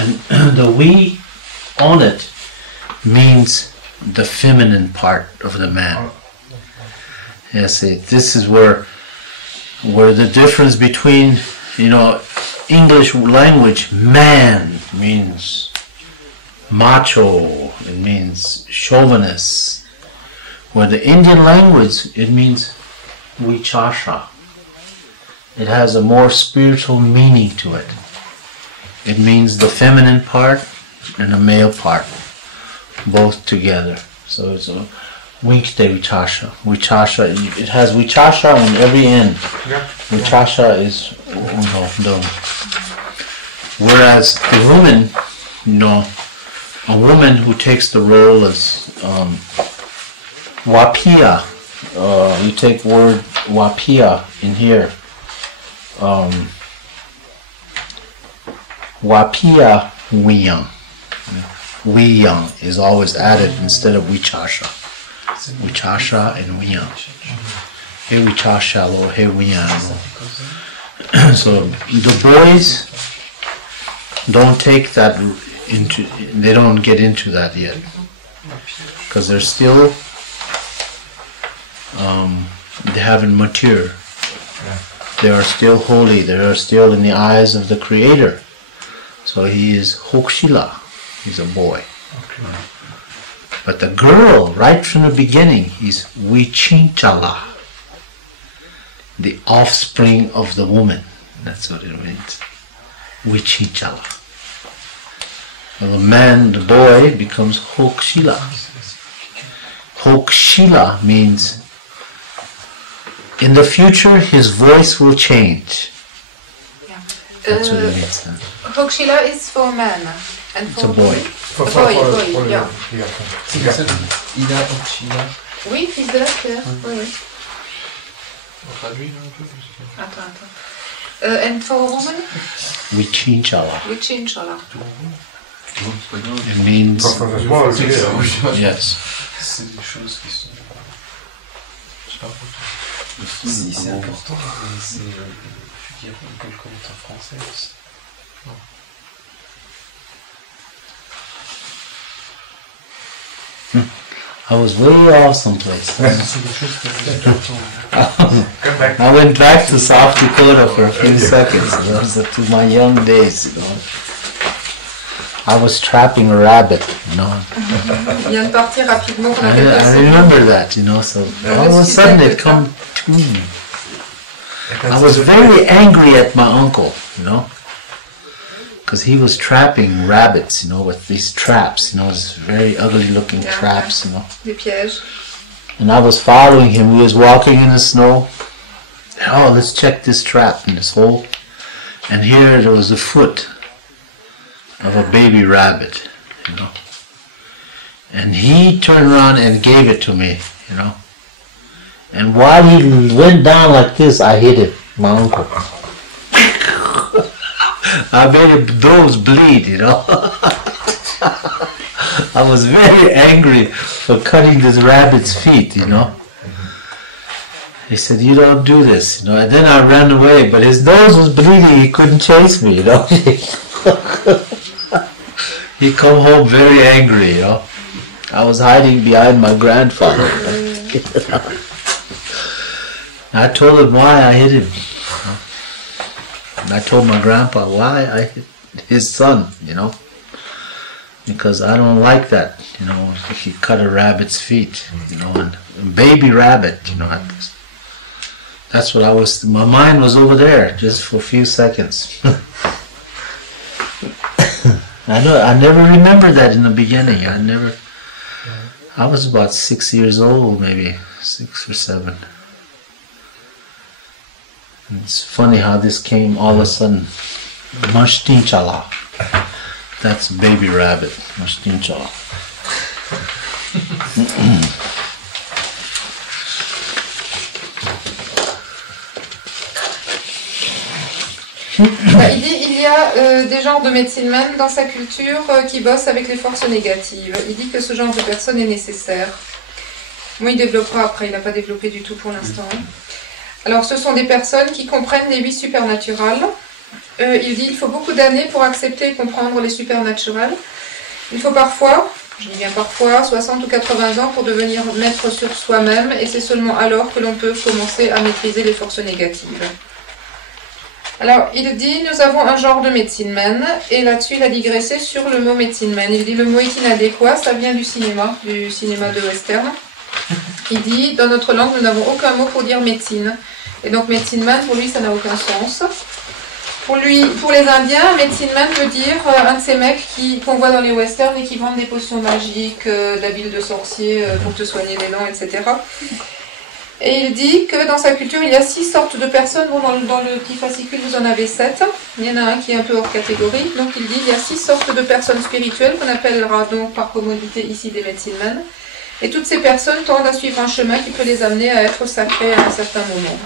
And the we on it means the feminine part of the man. Yes, this is where the difference between, English language, man means macho, it means chauvinist. Where the Indian language, it means vichasha. It has a more spiritual meaning to it. It means the feminine part and the male part, both together. So it's a Winkte vichasha. Vichasha, it has vichasha on every end. Yeah. Vichasha is the. Whereas the woman, a woman who takes the role as wapia. You take word wapia in here. Wapia wiyang. Wiyang is always added instead of vichasha. Vichasha and wiyang. He vichasha lo, he wiyang lo. So the boys don't take that into. They don't get into that yet because they're still. They haven't matured. They are still holy. They are still in the eyes of the Creator. So he is Hokshila. He's a boy. Okay. But the girl, right from the beginning, he's Vichinchala, the offspring of the woman. That's what it means. Vichinchala. Well, the man, the boy, becomes Hokshila. Hokshila means in the future his voice will change. Yeah. That's what it means. Hokshila is for man. And It's a boy. For boy, yeah. Ida Hokshila. Oui, fils de la terre. Oui. On traduit là un peu. Attends. And for a woman? Vichinchala. Vichinchala. It means Yes. C'est des choses qui sont. Je sais pas pourquoi. Si c'est important. C'est. Tu dirais on peut le connaître en français aussi. Non. I was way off someplace. I went back to South Dakota for a few seconds. Those are to my young days, I was trapping a rabbit, Il vient de partir rapidement pendant quelques I secondes. remember that, so all of a sudden it come to me. I was very angry at my uncle, because he was trapping rabbits, with these traps, these very ugly looking traps, Des pièges. And I was following him. We was walking in the snow. Oh, let's check this trap in this hole. And here there was a foot of a baby rabbit, And he turned around and gave it to me, And while he went down like this, I hit it, my uncle. I made those bleed, I was very angry for cutting this rabbit's feet, He said, "You don't do this," And then I ran away, but his nose was bleeding. He couldn't chase me, He come home very angry, I was hiding behind my grandfather. I told him why I hit him. And I told my grandpa why I hit his son, because I don't like that, he cut a rabbit's feet, and a baby rabbit, That's what my mind was over there just for a few seconds. I never remembered that in the beginning. I was about 6 years old, maybe 6 or 7. And it's funny how this came all of a sudden. Mashtinchala. That's baby rabbit. Mashtinchala. Il dit il y a des genres de médecine même dans sa culture qui bossent avec les forces négatives. Il dit que ce genre de personne est nécessaire. Moi, il développera après, il n'a pas développé du tout pour l'instant. Alors, ce sont des personnes qui comprennent les vies supernaturales, il dit il faut beaucoup d'années pour accepter et comprendre les supernaturels. Il faut parfois, je dis bien parfois, 60 ou 80 ans pour devenir maître sur soi-même, et c'est seulement alors que l'on peut commencer à maîtriser les forces négatives. Alors, il dit, nous avons un genre de médecine man, et là-dessus, il a digressé sur le mot médecine man. Il dit, le mot est inadéquat, ça vient du cinéma de western. Il dit, dans notre langue, nous n'avons aucun mot pour dire médecine. Et donc, médecine man, pour lui, ça n'a aucun sens. Pour les Indiens, médecine man veut dire un de ces mecs qu'on voit dans les westerns et qui vendent des potions magiques, de la bile de sorcier pour te soigner les dents, etc. Et il dit que dans sa culture, il y a 6 sortes de personnes. Bon, dans le petit fascicule, vous en avez 7. Il y en a un qui est un peu hors catégorie. Donc il dit qu'il y a 6 sortes de personnes spirituelles qu'on appellera donc par commodité ici des médecine men. Et toutes ces personnes tendent à suivre un chemin qui peut les amener à être sacrés à un certain moment.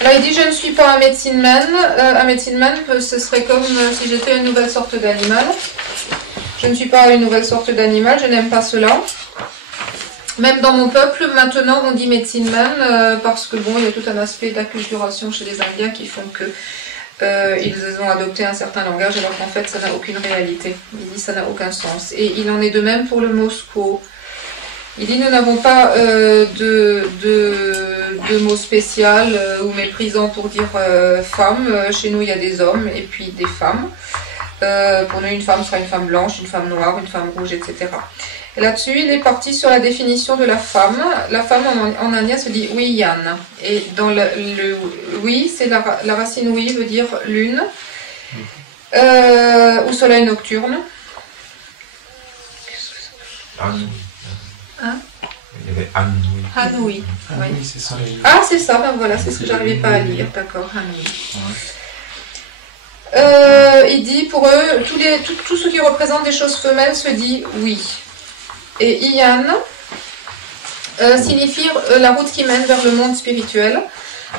Alors il dit, je ne suis pas un médecine man. Un médecine man, ce serait comme si j'étais une nouvelle sorte d'animal. Je ne suis pas une nouvelle sorte d'animal, je n'aime pas cela. Même dans mon peuple, maintenant, on dit médecine man parce que bon, il y a tout un aspect d'acculturation chez les Indiens qui font que ils ont adopté un certain langage alors qu'en fait, ça n'a aucune réalité. Il dit ça n'a aucun sens. Et il en est de même pour le mot squaw. Il dit nous n'avons pas de mot spécial ou méprisant pour dire femme. Chez nous, il y a des hommes et puis des femmes. Pour nous, une femme sera une femme blanche, une femme noire, une femme rouge, etc. Et là-dessus, il est parti sur la définition de la femme. La femme en indien se dit wiyan. Et dans le oui, c'est la racine oui veut dire lune ou soleil nocturne. Anui. Hein? Il y avait Anui. Hanui. Oui. Oui, c'est ça. Ah, c'est ça, ben voilà, c'est ce que j'arrivais pas à lire. D'accord, Hanui. Il dit pour eux, tout ce qui représente des choses femelles se dit oui. Et Iyan signifie la route qui mène vers le monde spirituel.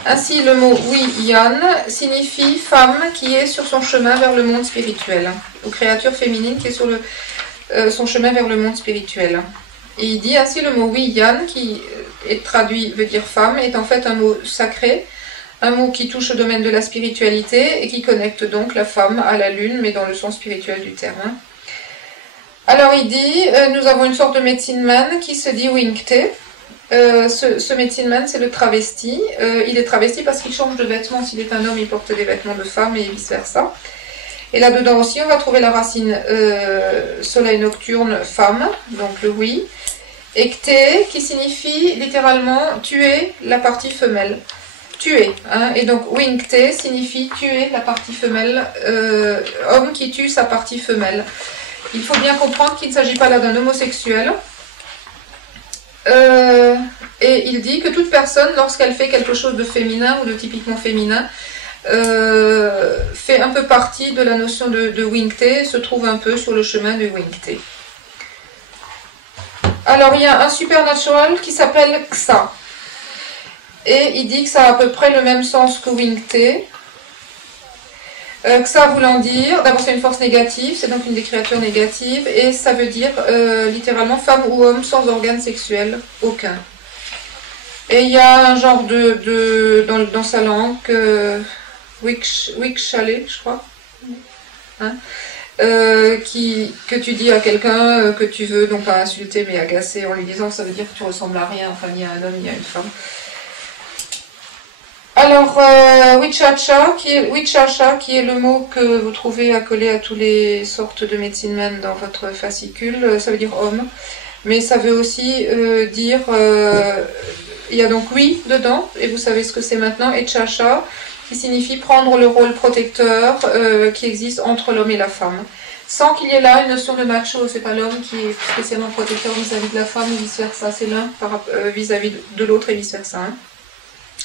Ainsi, le mot oui, Iyan signifie femme qui est sur son chemin vers le monde spirituel, ou créature féminine qui est sur son chemin vers le monde spirituel. Et il dit ainsi le mot oui, Iyan, qui est traduit veut dire femme, est en fait un mot sacré, un mot qui touche au domaine de la spiritualité et qui connecte donc la femme à la lune, mais dans le sens spirituel du terme. Alors il dit, nous avons une sorte de médecine man qui se dit Winkte. Ce médecine man, c'est le travesti. Il est travesti parce qu'il change de vêtements. S'il est un homme, il porte des vêtements de femme et vice-versa. Et là-dedans aussi, on va trouver la racine soleil nocturne, femme, donc le oui. Et kte, qui signifie littéralement tuer la partie femelle. Tuer. Hein, et donc winkte signifie tuer la partie femelle, homme qui tue sa partie femelle. Il faut bien comprendre qu'il ne s'agit pas là d'un homosexuel. Et il dit que toute personne, lorsqu'elle fait quelque chose de féminin ou de typiquement féminin, fait un peu partie de la notion de Winkte, se trouve un peu sur le chemin de Winkte. Alors il y a un supernatural qui s'appelle Xa. Et il dit que ça a à peu près le même sens que Winkte. Xa voulant dire, d'abord c'est une force négative, c'est donc une des créatures négatives, et ça veut dire littéralement femme ou homme sans organe sexuel aucun. Et il y a un genre dans sa langue, Wikshale, je crois, hein, que tu dis à quelqu'un que tu veux, non pas insulter mais agacer en lui disant que ça veut dire que tu ressembles à rien, enfin il y a un homme, il y a une femme. Alors, Wichacha, qui est le mot que vous trouvez accolé à toutes les sortes de médecine man dans votre fascicule, ça veut dire homme, mais ça veut aussi dire, il y a donc oui dedans, et vous savez ce que c'est maintenant, et Chacha, qui signifie prendre le rôle protecteur qui existe entre l'homme et la femme. Sans qu'il y ait là une notion de macho, c'est pas l'homme qui est spécialement protecteur vis-à-vis de la femme ou vice-versa, c'est l'un vis-à-vis de l'autre et vice-versa. Hein.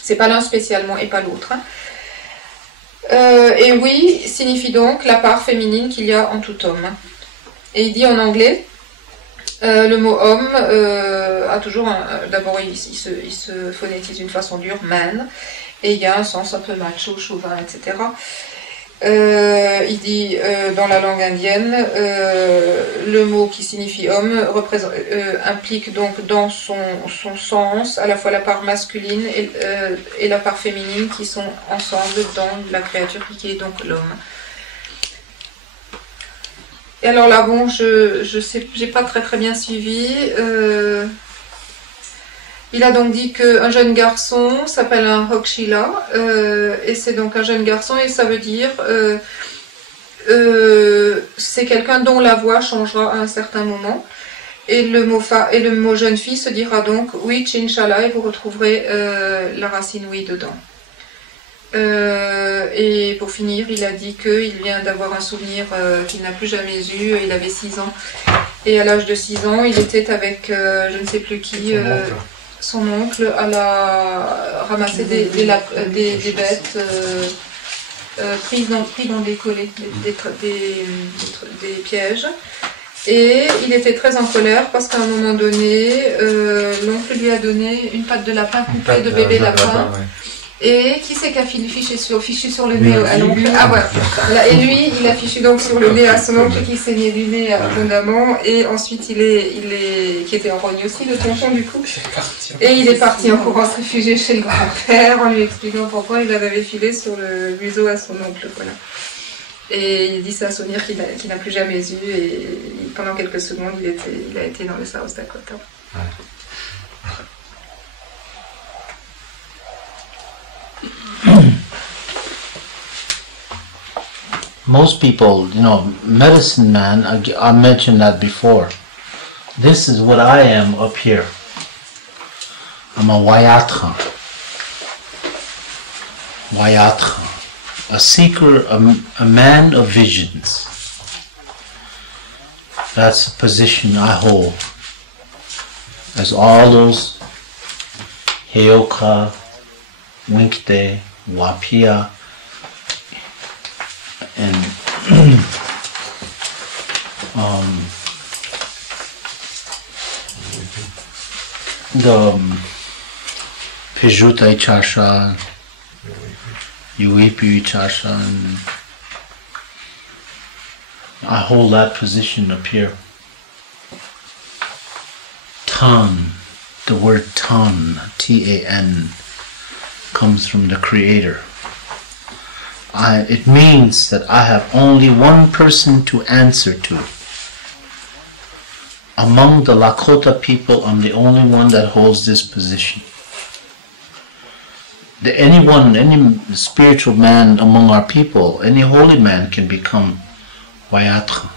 C'est pas l'un spécialement et pas l'autre. Et oui signifie donc la part féminine qu'il y a en tout homme. Et il dit en anglais, le mot homme a toujours d'abord il se phonétise d'une façon dure, man, et il y a un sens un peu macho, chauvin, etc. Il dit dans la langue indienne, le mot qui signifie homme implique donc dans son sens à la fois la part masculine et la part féminine qui sont ensemble dans la créature qui est donc l'homme. Et alors là, bon, je sais, j'ai pas très bien suivi. Il a donc dit qu'un jeune garçon s'appelle un Hokshila, et c'est donc un jeune garçon, et ça veut dire c'est quelqu'un dont la voix changera à un certain moment. Et le mot jeune fille se dira donc oui, Chinchala, et vous retrouverez la racine oui dedans. Et pour finir, il a dit qu'il vient d'avoir un souvenir qu'il n'a plus jamais eu. Il avait 6 ans, et à l'âge de 6 ans, il était avec je ne sais plus qui. Son oncle à ramasser des bêtes pris dans des collets, des pièges. Et il était très en colère parce qu'à un moment donné, l'oncle lui a donné une patte de lapin coupée de bébé lapin. Ouais. Et qui c'est qui a fichu sur le nez à l'oncle? Ah voilà. Et lui, il a fichu donc sur le nez à son oncle qui saignait du nez abondamment. Et ensuite, qui était en rogne aussi, le tonton du coup. Et il est parti en courant se réfugier chez le grand-père en lui expliquant pourquoi il avait filé sur le museau à son oncle. Voilà. Et il dit c'est un souvenir qu'il n'a plus jamais eu. Et pendant quelques secondes, il a été dans le South Dakota. Ouais. Most people, medicine man, I mentioned that before. This is what I am up here. I'm a Vayatra. A seeker, a man of visions. That's the position I hold. As all those Heoka, Winkte, Wapia, and the Pejuta Chasha, Yuipi Chasha, and I hold that position up here. Tan, the word Tan, T-A-N, comes from the Creator. It means that I have only one person to answer to. Among the Lakota people, I'm the only one that holds this position. Any spiritual man among our people, any holy man can become Vayatra.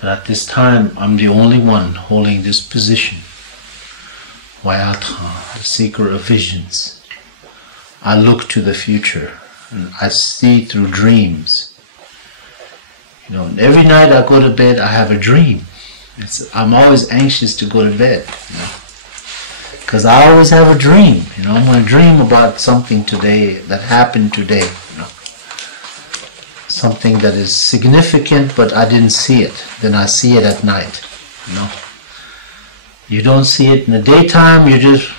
But at this time, I'm the only one holding this position. Vayatra, the seeker of visions. I look to the future. And I see through dreams. Every night I go to bed, I have a dream. I'm always anxious to go to bed, because I always have a dream. I'm going to dream about something today that happened today. Something that is significant, but I didn't see it. Then I see it at night. You don't see it in the daytime. You're just,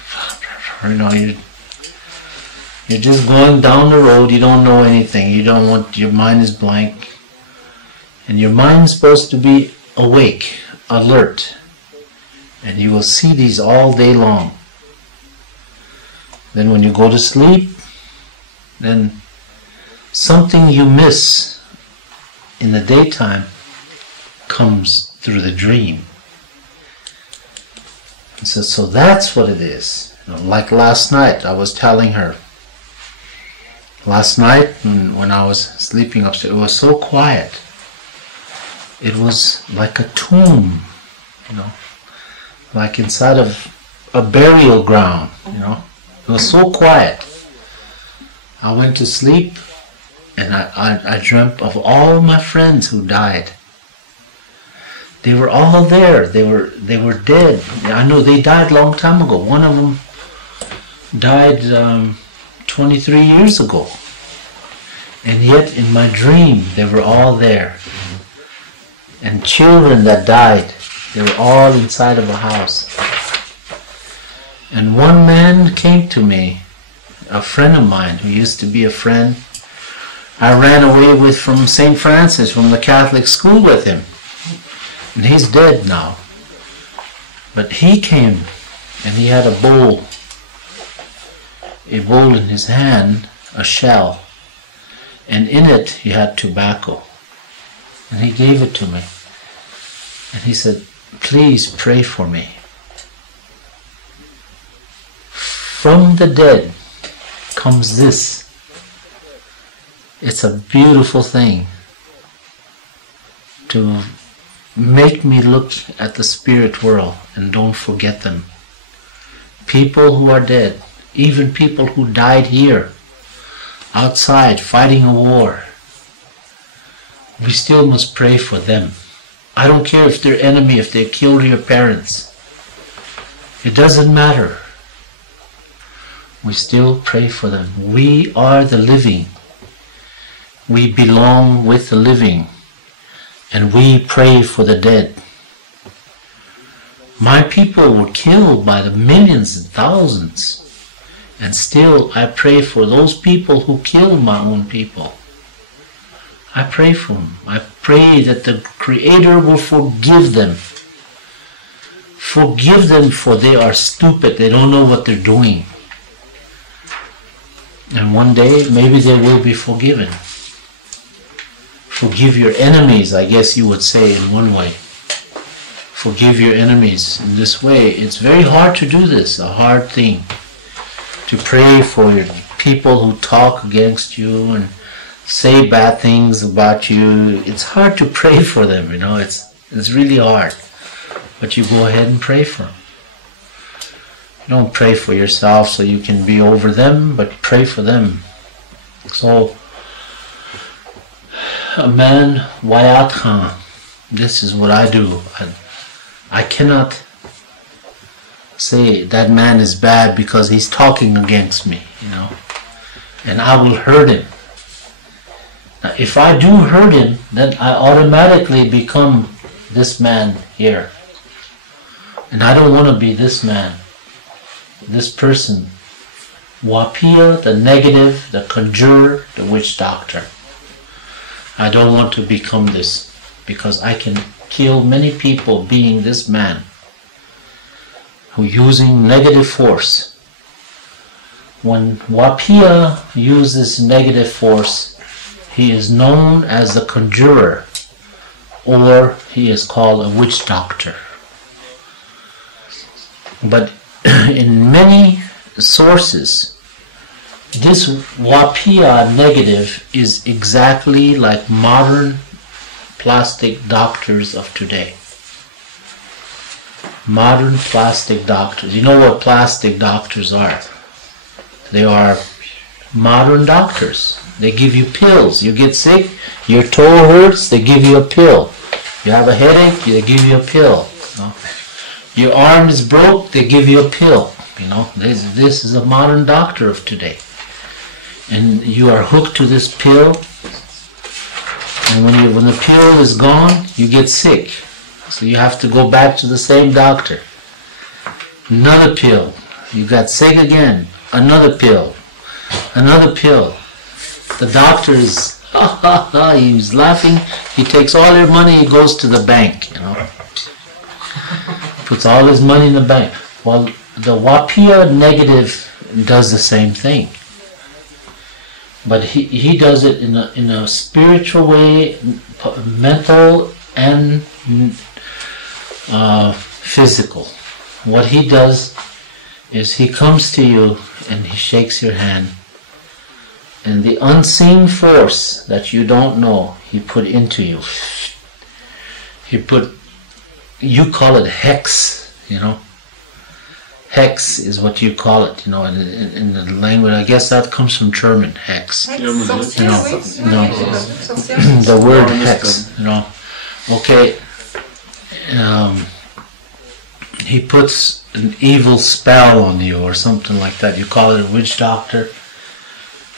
You're just going down the road, you don't know anything, your mind is blank. And your mind is supposed to be awake, alert. And you will see these all day long. Then when you go to sleep, then something you miss in the daytime comes through the dream. And so that's what it is. Like last night, I was telling her, last night, when I was sleeping upstairs, it was so quiet. It was like a tomb, like inside of a burial ground, It was so quiet. I went to sleep, and I dreamt of all my friends who died. They were all there. They were dead. I know they died a long time ago. One of them died 23 years ago. And yet in my dream, they were all there. And children that died, they were all inside of a house. And one man came to me, a friend of mine who used to be a friend, I ran away from St. Francis, from the Catholic school with him. And he's dead now. But he came and he had a bowl in his hand, a shell. And in it he had tobacco. And he gave it to me. And he said, please pray for me. From the dead comes this. It's a beautiful thing to make me look at the spirit world and don't forget them. People who are dead, even people who died here, outside, fighting a war, we still must pray for them. I don't care if they're enemy, if they killed your parents. It doesn't matter. We still pray for them. We are the living. We belong with the living. And we pray for the dead. My people were killed by the millions and thousands. And still I pray for those people who killed my own people. I pray for them. I pray that the Creator will forgive them. Forgive them, for they are stupid. They don't know what they're doing. And one day, maybe they will be forgiven. Forgive your enemies, I guess you would say in one way. Forgive your enemies in this way. It's very hard to do this, a hard thing. To pray for your people who talk against you and say bad things about you. It's hard to pray for them, you know. It's really hard. But you go ahead and pray for them. You don't pray for yourself so you can be over them, but pray for them. So, a man, Wayat Khan, this is what I do. I cannot say that man is bad because he's talking against me, you know, and I will hurt him. Now, if I do hurt him, then I automatically become this man here. And I don't want to be this man, this person. Wapia, the negative, the conjurer, the witch doctor. I don't want to become this, because I can kill many people being this man who using negative force. When Wapia uses negative force, he is known as a conjurer, or he is called a witch doctor. But in many sources, this Wapia negative is exactly like modern plastic doctors of today. Modern plastic doctors. You know what plastic doctors are? They are modern doctors. They give you pills. You get sick, your toe hurts, they give you a pill. You have a headache, they give you a pill. You know? Your arm is broke, they give you a pill. You know, this is a modern doctor of today. And you are hooked to this pill, and when the pill is gone, you get sick. So you have to go back to the same doctor. Another pill. You got sick again. Another pill. Another pill. The doctor is, he's laughing. He takes all your money, he goes to the bank, you know. Puts all his money in the bank. Well, the Wapia negative does the same thing. But he does it in a spiritual way, mental and physical. What he does is he comes to you and he shakes your hand, and the unseen force that you don't know, he put into you. You call it hex, you know. Hex is what you call it, you know, in the language. I guess that comes from German, hex. Hex, You know, sorcière, the word hex, you know. Okay, he puts an evil spell on you or something like that. You call it a witch doctor.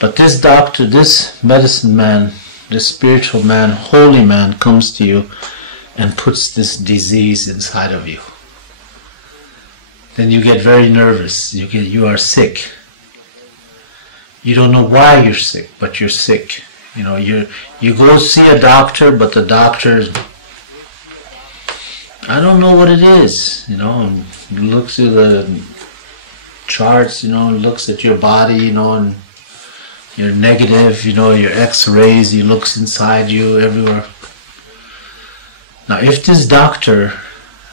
But this doctor, this medicine man, this spiritual man, holy man comes to you and puts this disease inside of you. Then you get very nervous. You are sick. You don't know why you're sick, but you're sick. You know, you go see a doctor, but the doctor, I don't know what it is, you know, looks at the charts, you know, looks at your body, you know, and you're negative, you know, your x-rays, he looks inside you everywhere. Now, if this doctor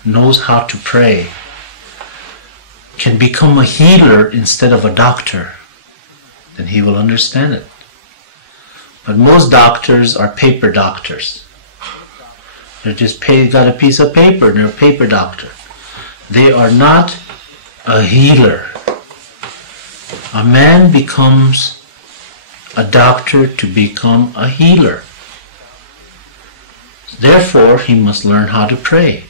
knows how to pray, can become a healer instead of a doctor, then he will understand it. But most doctors are paper doctors. They're just got a piece of paper and they're a paper doctor. They are not a healer. A man becomes a doctor to become a healer. Therefore, he must learn how to pray.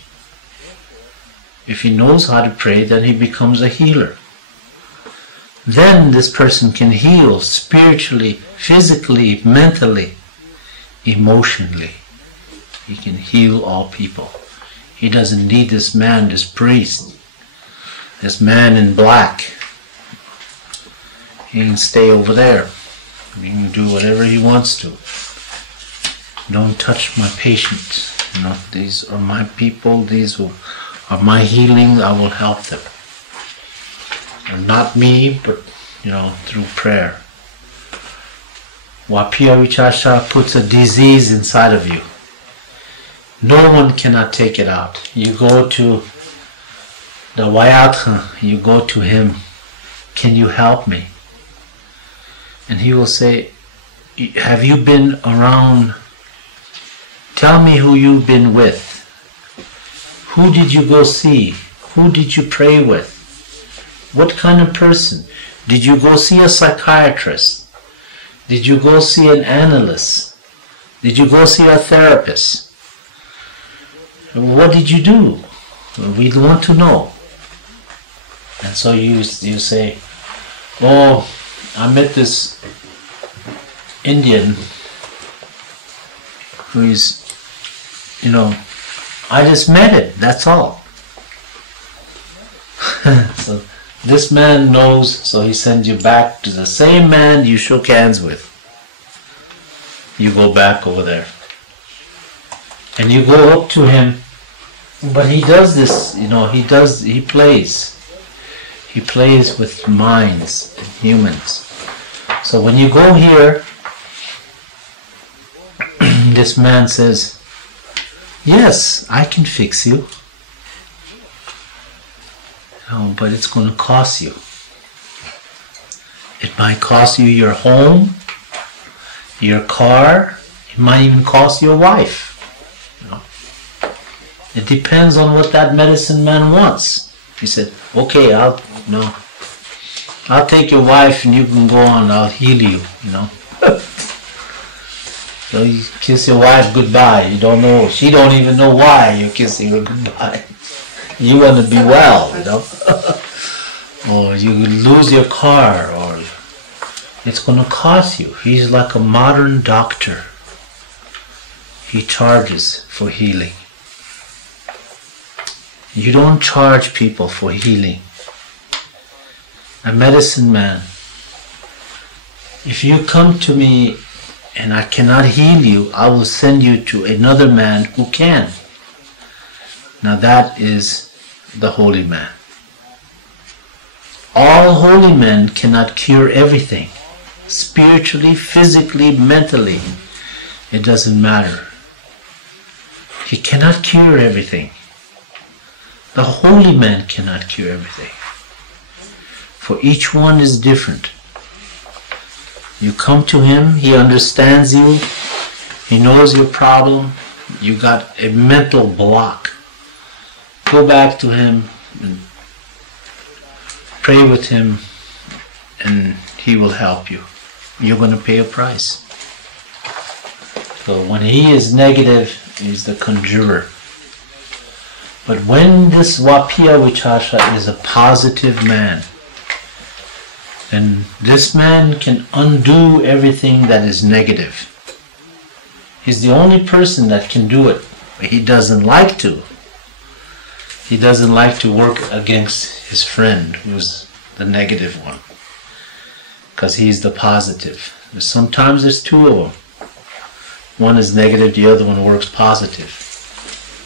If he knows how to pray, then he becomes a healer. Then this person can heal spiritually, physically, mentally, emotionally. He can heal all people. He doesn't need this man, this priest, this man in black. He can stay over there. He can do whatever he wants to. Don't touch my patients. You know, these are my people. These are my healing. I will help them. And not me, but, you know, through prayer. Wapia Vichasha puts a disease inside of you. No one cannot take it out. You go to the Wayatha, you go to him. Can you help me? And he will say, have you been around? Tell me who you've been with. Who did you go see? Who did you pray with? What kind of person? Did you go see a psychiatrist? Did you go see an analyst? Did you go see a therapist? What did you do? We want to know. And so you say, oh, I met this Indian who is, you know, I just met him, that's all. So this man knows, so he sends you back to the same man you shook hands with. You go back over there. And you go up to him, but he does this, you know, he plays. He plays with minds and humans. So when you go here, this man says, yes, I can fix you. No, but it's going to cost you. It might cost you your home, your car, it might even cost your wife. You know? It depends on what that medicine man wants. He said, okay, I'll take your wife and you can go on, I'll heal you, you know. So you kiss your wife goodbye, you don't know, she don't even know why you're kissing her goodbye. You want to be well, you know. Or you lose your car, or it's going to cost you. He's like a modern doctor. He charges for healing. You don't charge people for healing. A medicine man, if you come to me and I cannot heal you, I will send you to another man who can. Now that is the holy man. All holy men cannot cure everything. Spiritually, physically, mentally, it doesn't matter. He cannot cure everything. The holy man cannot cure everything. For each one is different. You come to him, he understands you, he knows your problem, you got a mental block. Go back to him and pray with him and he will help you. You're going to pay a price. So when he is negative, he's the conjurer. But when this Wapia Vichasha is a positive man, then this man can undo everything that is negative. He's the only person that can do it. But he doesn't like to. He doesn't like to work against his friend, who's the negative one, because he's the positive. Sometimes there's two of them. One is negative, the other one works positive.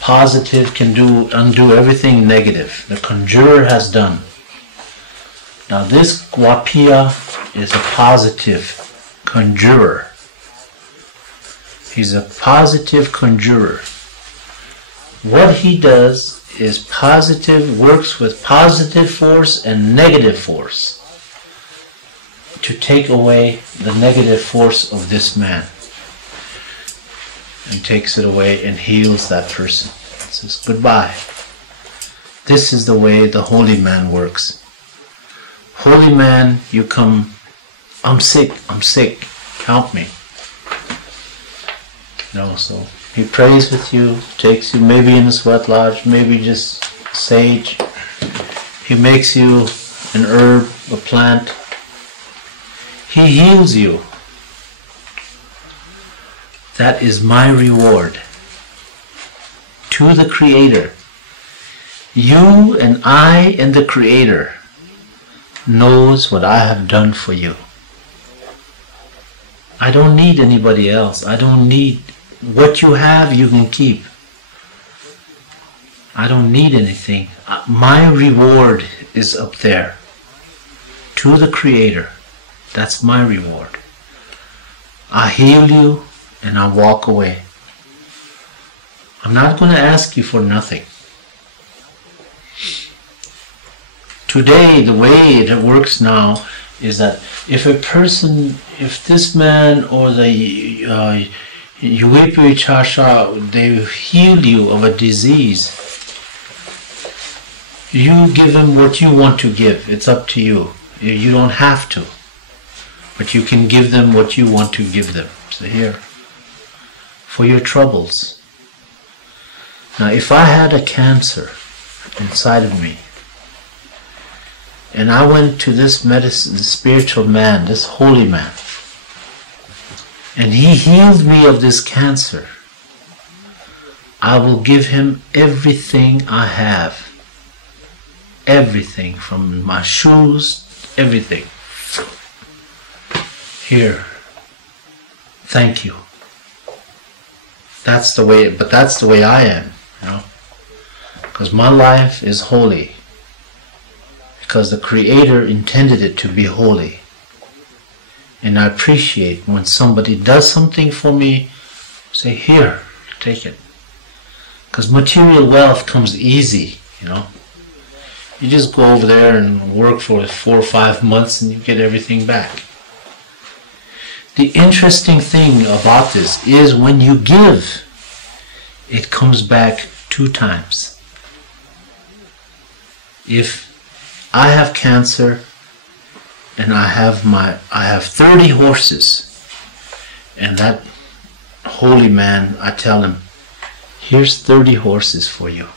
Positive can undo everything negative the conjurer has done. Now this Wapia is a positive conjurer. He's a positive conjurer. What he does is positive, works with positive force and negative force to take away the negative force of this man. And takes it away and heals that person. Says goodbye. This is the way the holy man works. Holy man, you come, I'm sick, help me. So he prays with you, takes you maybe in a sweat lodge, maybe just sage. He makes you an herb, a plant. He heals you. That is my reward to the Creator. You and I and the Creator knows what I have done for you. I don't need anybody else. I don't need what you have, you can keep. I don't need anything. My reward is up there to the Creator. That's my reward. I heal you and I walk away. I'm not going to ask you for nothing. Today, the way it works now is that if this man or the Yuipi Chasha, they heal you of a disease, you give them what you want to give. It's up to you. You don't have to. But you can give them what you want to give them. So here, for your troubles. Now, if I had a cancer inside of me, and I went to this spiritual man, this holy man, and he healed me of this cancer, I will give him everything I have. Everything, from my shoes, everything. Here. Thank you. That's the way, but that's the way I am, because my life is holy. Because the Creator intended it to be holy. And I appreciate when somebody does something for me, say, here, take it. Because material wealth comes easy, You just go over there and work for 4 or 5 months and you get everything back. The interesting thing about this is when you give, it comes back 2 times. If I have cancer and I have 30 horses, and that holy man, I tell him, here's 30 horses for you.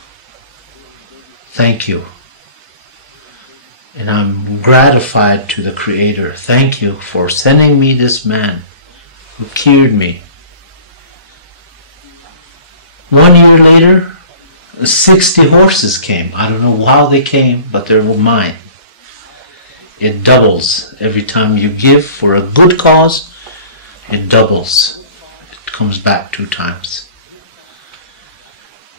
Thank you. And I'm gratified to the Creator. Thank you for sending me this man who cured me. 1 year later, 60 horses came. I don't know how they came, but they were mine. It doubles. Every time you give for a good cause, it doubles. It comes back 2 times.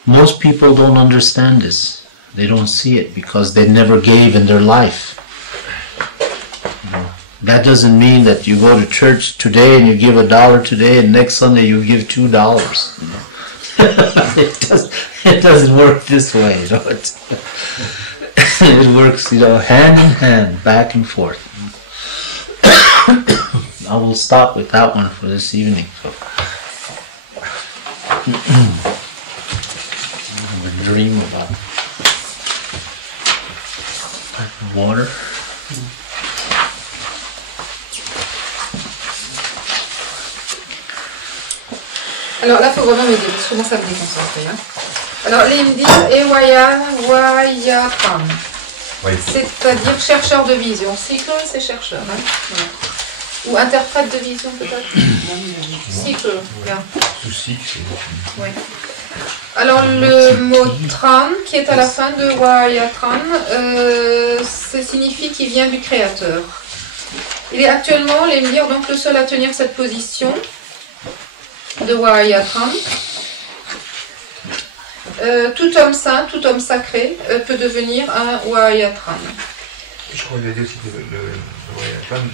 Most people don't understand this. They don't see it because they never gave in their life. That doesn't mean that you go to church today and you give $1 today and next Sunday you give $2. It doesn't work this way. It works, hand in hand, back and forth. I will stop with that one for this evening. I have a dream about water. Alors là, il faut vraiment m'aider, parce que comment ça me déconcentrer. Alors, là, il me dit Wayatram. C'est-à-dire chercheur de vision. Cycle, c'est chercheur. Voilà. Ou interprète de vision, peut-être. Cycle, bien. Oui. Alors, le mot tran, qui est à la fin de Wayatran, ça signifie qu'il vient du Créateur. Il est actuellement, les me dire, donc le seul à tenir cette position. de Wahayatram. Tout homme saint, tout homme sacré peut devenir un Wahayatram. Je crois qu'il a dit aussi que le Wahayatram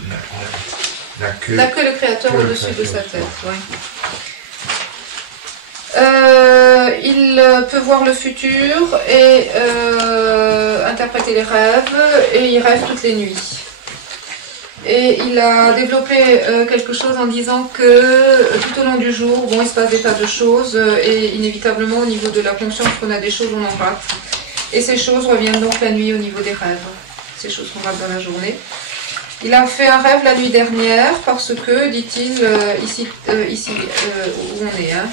n'a que le créateur au-dessus de sa tête. Ouais. Il peut voir le futur et interpréter les rêves, et il rêve toutes les nuits. Et il a développé quelque chose en disant que tout au long du jour, bon, il se passe des tas de choses, et inévitablement au niveau de la conscience qu'on a des choses, on en rate. Et ces choses reviennent donc la nuit au niveau des rêves, ces choses qu'on rate dans la journée. Il a fait un rêve la nuit dernière parce que, dit-il, ici où on est, hein,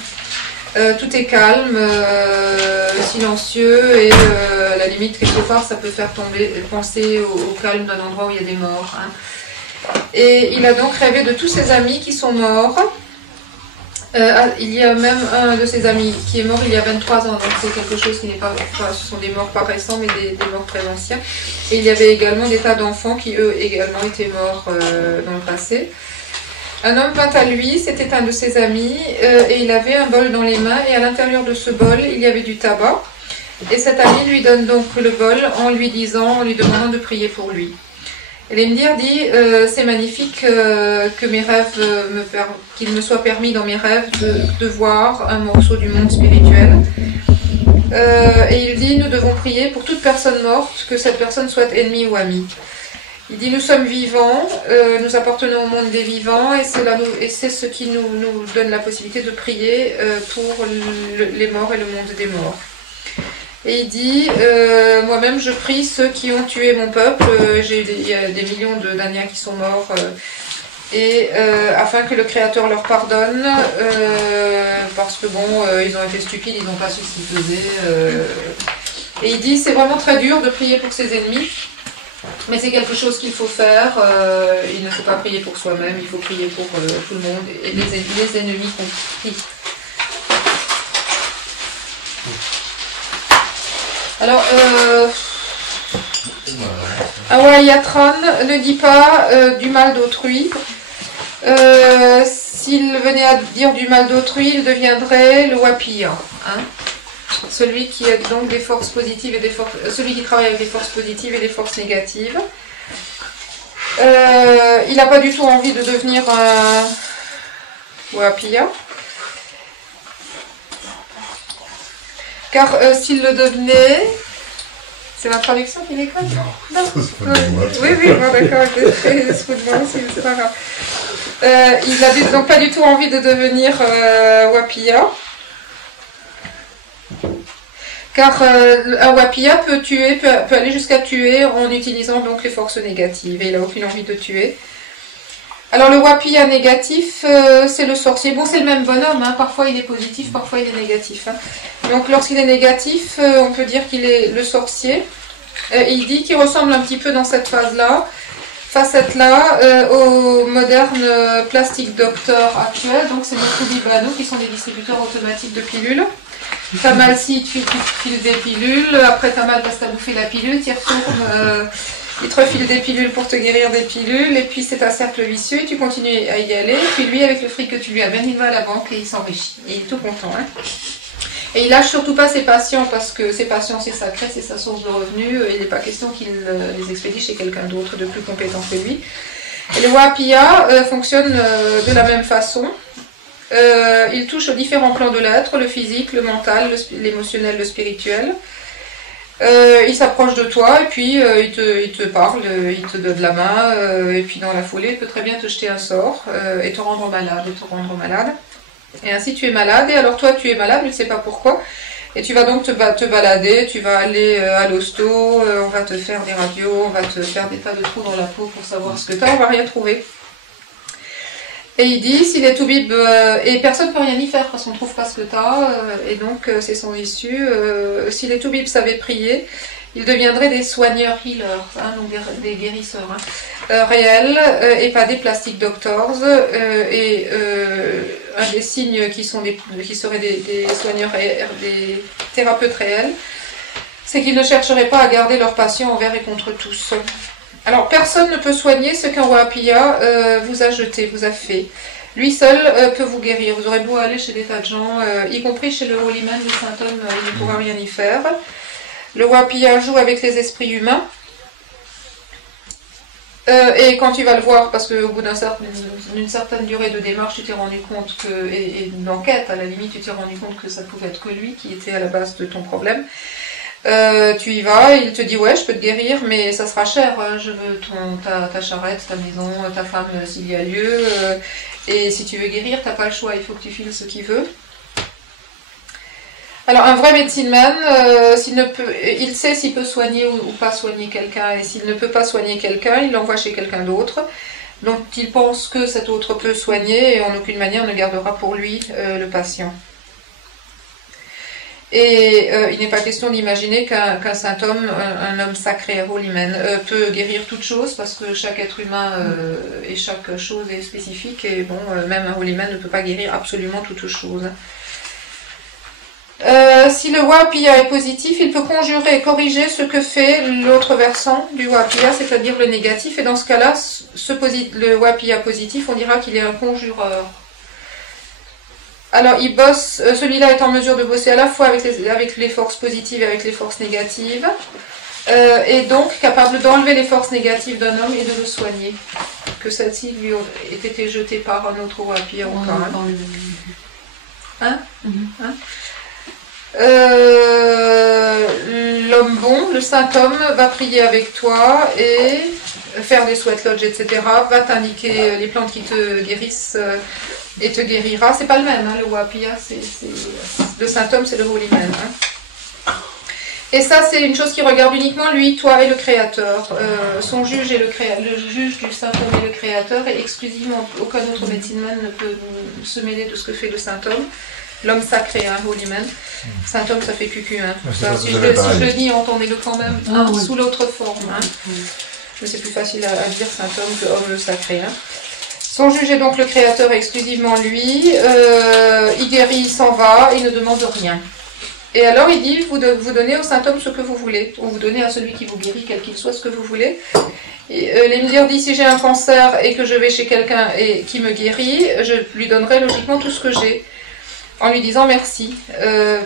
tout est calme, silencieux, et à la limite, quelque part, ça peut faire penser au calme d'un endroit où il y a des morts. Hein. Et il a donc rêvé de tous ses amis qui sont morts. Il y a même un de ses amis qui est mort il y a 23 ans, donc c'est quelque chose qui n'est pas... Enfin, ce sont des morts pas récents, mais des morts très anciens. Et il y avait également des tas d'enfants qui, eux, également étaient morts dans le passé. Un homme vint à lui, c'était un de ses amis, et il avait un bol dans les mains, et à l'intérieur de ce bol, il y avait du tabac. Et cet ami lui donne donc le bol en lui demandant de prier pour lui. Et l'Indir dit, c'est magnifique que mes rêves qu'il me soit permis dans mes rêves de voir un morceau du monde spirituel. Et il dit, nous devons prier pour toute personne morte, que cette personne soit ennemie ou amie. Il dit, nous sommes vivants, nous appartenons au monde des vivants, et c'est ce qui nous donne la possibilité de prier pour les morts et le monde des morts. Et il dit, moi-même je prie ceux qui ont tué mon peuple, il y a des millions d'Indiens qui sont morts, afin que le Créateur leur pardonne, parce que bon, ils ont été stupides, ils n'ont pas su ce qu'ils faisaient. Et il dit, c'est vraiment très dur de prier pour ses ennemis, mais c'est quelque chose qu'il faut faire, il ne faut pas prier pour soi-même, il faut prier pour tout le monde, et les ennemis compris. Alors, Wahayatram ne dit pas du mal d'autrui. S'il venait à dire du mal d'autrui, il deviendrait le Wapiya. Hein, celui qui a donc des forces positives et celui qui travaille avec des forces positives et des forces négatives. Il n'a pas du tout envie de devenir un Wapiya. Car s'il le devenait... C'est ma traduction qui déconne? Non. Oui, bon, d'accord, c'est pas grave. Il n'a donc pas du tout envie de devenir Wapiya. Car un Wapiya peut aller jusqu'à tuer en utilisant donc les forces négatives. Et il n'a aucune envie de tuer. Alors le Wapiya négatif, c'est le sorcier. Bon, c'est le même bonhomme, hein. Parfois il est positif, parfois il est négatif. Hein. Donc lorsqu'il est négatif, on peut dire qu'il est le sorcier. Il dit qu'il ressemble un petit peu dans cette facette-là, aux modernes plastic doctors actuels. Donc c'est nos Toubibano qui sont des distributeurs automatiques de pilules. T'as mal si tu files des pilules, après t'as mal parce que t'as bouffé la pilule, tu y retournes... Il te refile des pilules pour te guérir des pilules, et puis c'est un cercle vicieux, et tu continues à y aller, et puis lui, avec le fric que tu lui amènes, il va à la banque et il s'enrichit. Et il est tout content. Hein. Et il lâche surtout pas ses patients, parce que ses patients, c'est sacré, c'est sa source de revenus, et il n'est pas question qu'il les expédie chez quelqu'un d'autre de plus compétent que lui. Et le Wapiya fonctionne de la même façon. Il touche aux différents plans de l'être, le physique, le mental, l'émotionnel, le spirituel. Il s'approche de toi et puis il te parle, il te donne la main et puis dans la foulée il peut très bien te jeter un sort et te rendre malade. Et ainsi tu es malade et alors toi tu es malade mais tu ne sais pas pourquoi et tu vas donc te balader, tu vas aller à l'hosto, on va te faire des radios, on va te faire des tas de trous dans la peau pour savoir ce que tu as, on va rien trouver. Et il dit, s'il est toubib, et personne ne peut rien y faire parce qu'on ne trouve pas ce que tu as, et donc c'est son issue. Si les toubibs savaient prier, ils deviendraient des soigneurs healers, hein, donc des guérisseurs réels, et pas des plastic doctors. Un des signes qui seraient des soigneurs, des thérapeutes réels, c'est qu'ils ne chercheraient pas à garder leurs patients envers et contre tous. Alors, personne ne peut soigner ce qu'un Wapiya vous a jeté, vous a fait. Lui seul peut vous guérir. Vous aurez beau aller chez des tas de gens, y compris chez le Holy Man, le saint homme, il ne pourra rien y faire. Le Wapia joue avec les esprits humains. Et quand tu vas le voir, parce qu'au bout d'une certaine durée de démarche, tu t'es rendu compte que, et d'enquête, à la limite, tu t'es rendu compte que ça pouvait être que lui qui était à la base de ton problème. Tu y vas, il te dit ouais, je peux te guérir, mais ça sera cher. Je veux ta charrette, ta maison, ta femme s'il y a lieu. Et si tu veux guérir, t'as pas le choix, il faut que tu files ce qu'il veut. Alors un vrai medicine man, il sait s'il peut soigner ou pas soigner quelqu'un, et s'il ne peut pas soigner quelqu'un, il l'envoie chez quelqu'un d'autre. Donc il pense que cet autre peut soigner et en aucune manière ne gardera pour lui le patient. Et il n'est pas question d'imaginer qu'un saint homme, un homme sacré, holy man, peut guérir toute chose, parce que chaque être humain et chaque chose est spécifique, et bon, même un holy man ne peut pas guérir absolument toute chose. Si le Wapia est positif, il peut conjurer et corriger ce que fait l'autre versant du Wapia, c'est-à-dire le négatif, et dans ce cas-là, le Wapia positif, on dira qu'il est un conjureur. Alors, il bosse, celui-là est en mesure de bosser à la fois avec les forces positives et avec les forces négatives, et donc capable d'enlever les forces négatives d'un homme et de le soigner. Que celle-ci lui ait été jetée par un autre Wapia ou pas. Hein? Hein? L'homme bon, le saint homme, va prier avec toi et faire des sweat lodges, etc. Va t'indiquer les plantes qui te guérissent et te guérira. C'est pas le même, hein, le Wapia, le saint homme, c'est le holy man. Hein. Et ça, c'est une chose qui regarde uniquement lui, toi et le créateur. Son juge est le juge du saint homme et le créateur, et exclusivement aucun autre medicine man ne peut se mêler de ce que fait le saint homme. L'homme sacré, hein, holy man. Saint homme, ça fait cucu. Hein, tout ça. Si je le dis, entendez-le quand même, sous l'autre forme. Hein. Mais c'est plus facile à dire saint homme que homme sacré. Hein. Son juge est donc le créateur, exclusivement lui. Il guérit, il s'en va, il ne demande rien. Et alors il dit, vous donnez au saint homme ce que vous voulez, ou vous donnez à celui qui vous guérit, quel qu'il soit, ce que vous voulez. L'Emdir dit, si j'ai un cancer et que je vais chez quelqu'un et qui me guérit, je lui donnerai logiquement tout ce que j'ai, en lui disant merci,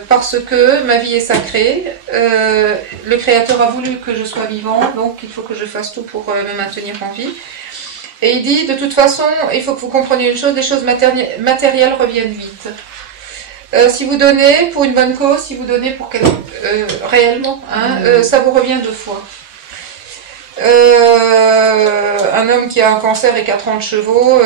parce que ma vie est sacrée, le Créateur a voulu que je sois vivant, donc il faut que je fasse tout pour me maintenir en vie. Et il dit, de toute façon, il faut que vous compreniez une chose, les choses matérielles reviennent vite. Si vous donnez pour une bonne cause, si vous donnez pour réellement, hein, ça vous revient 2 fois. Un homme qui a un cancer et qui a 30 chevaux,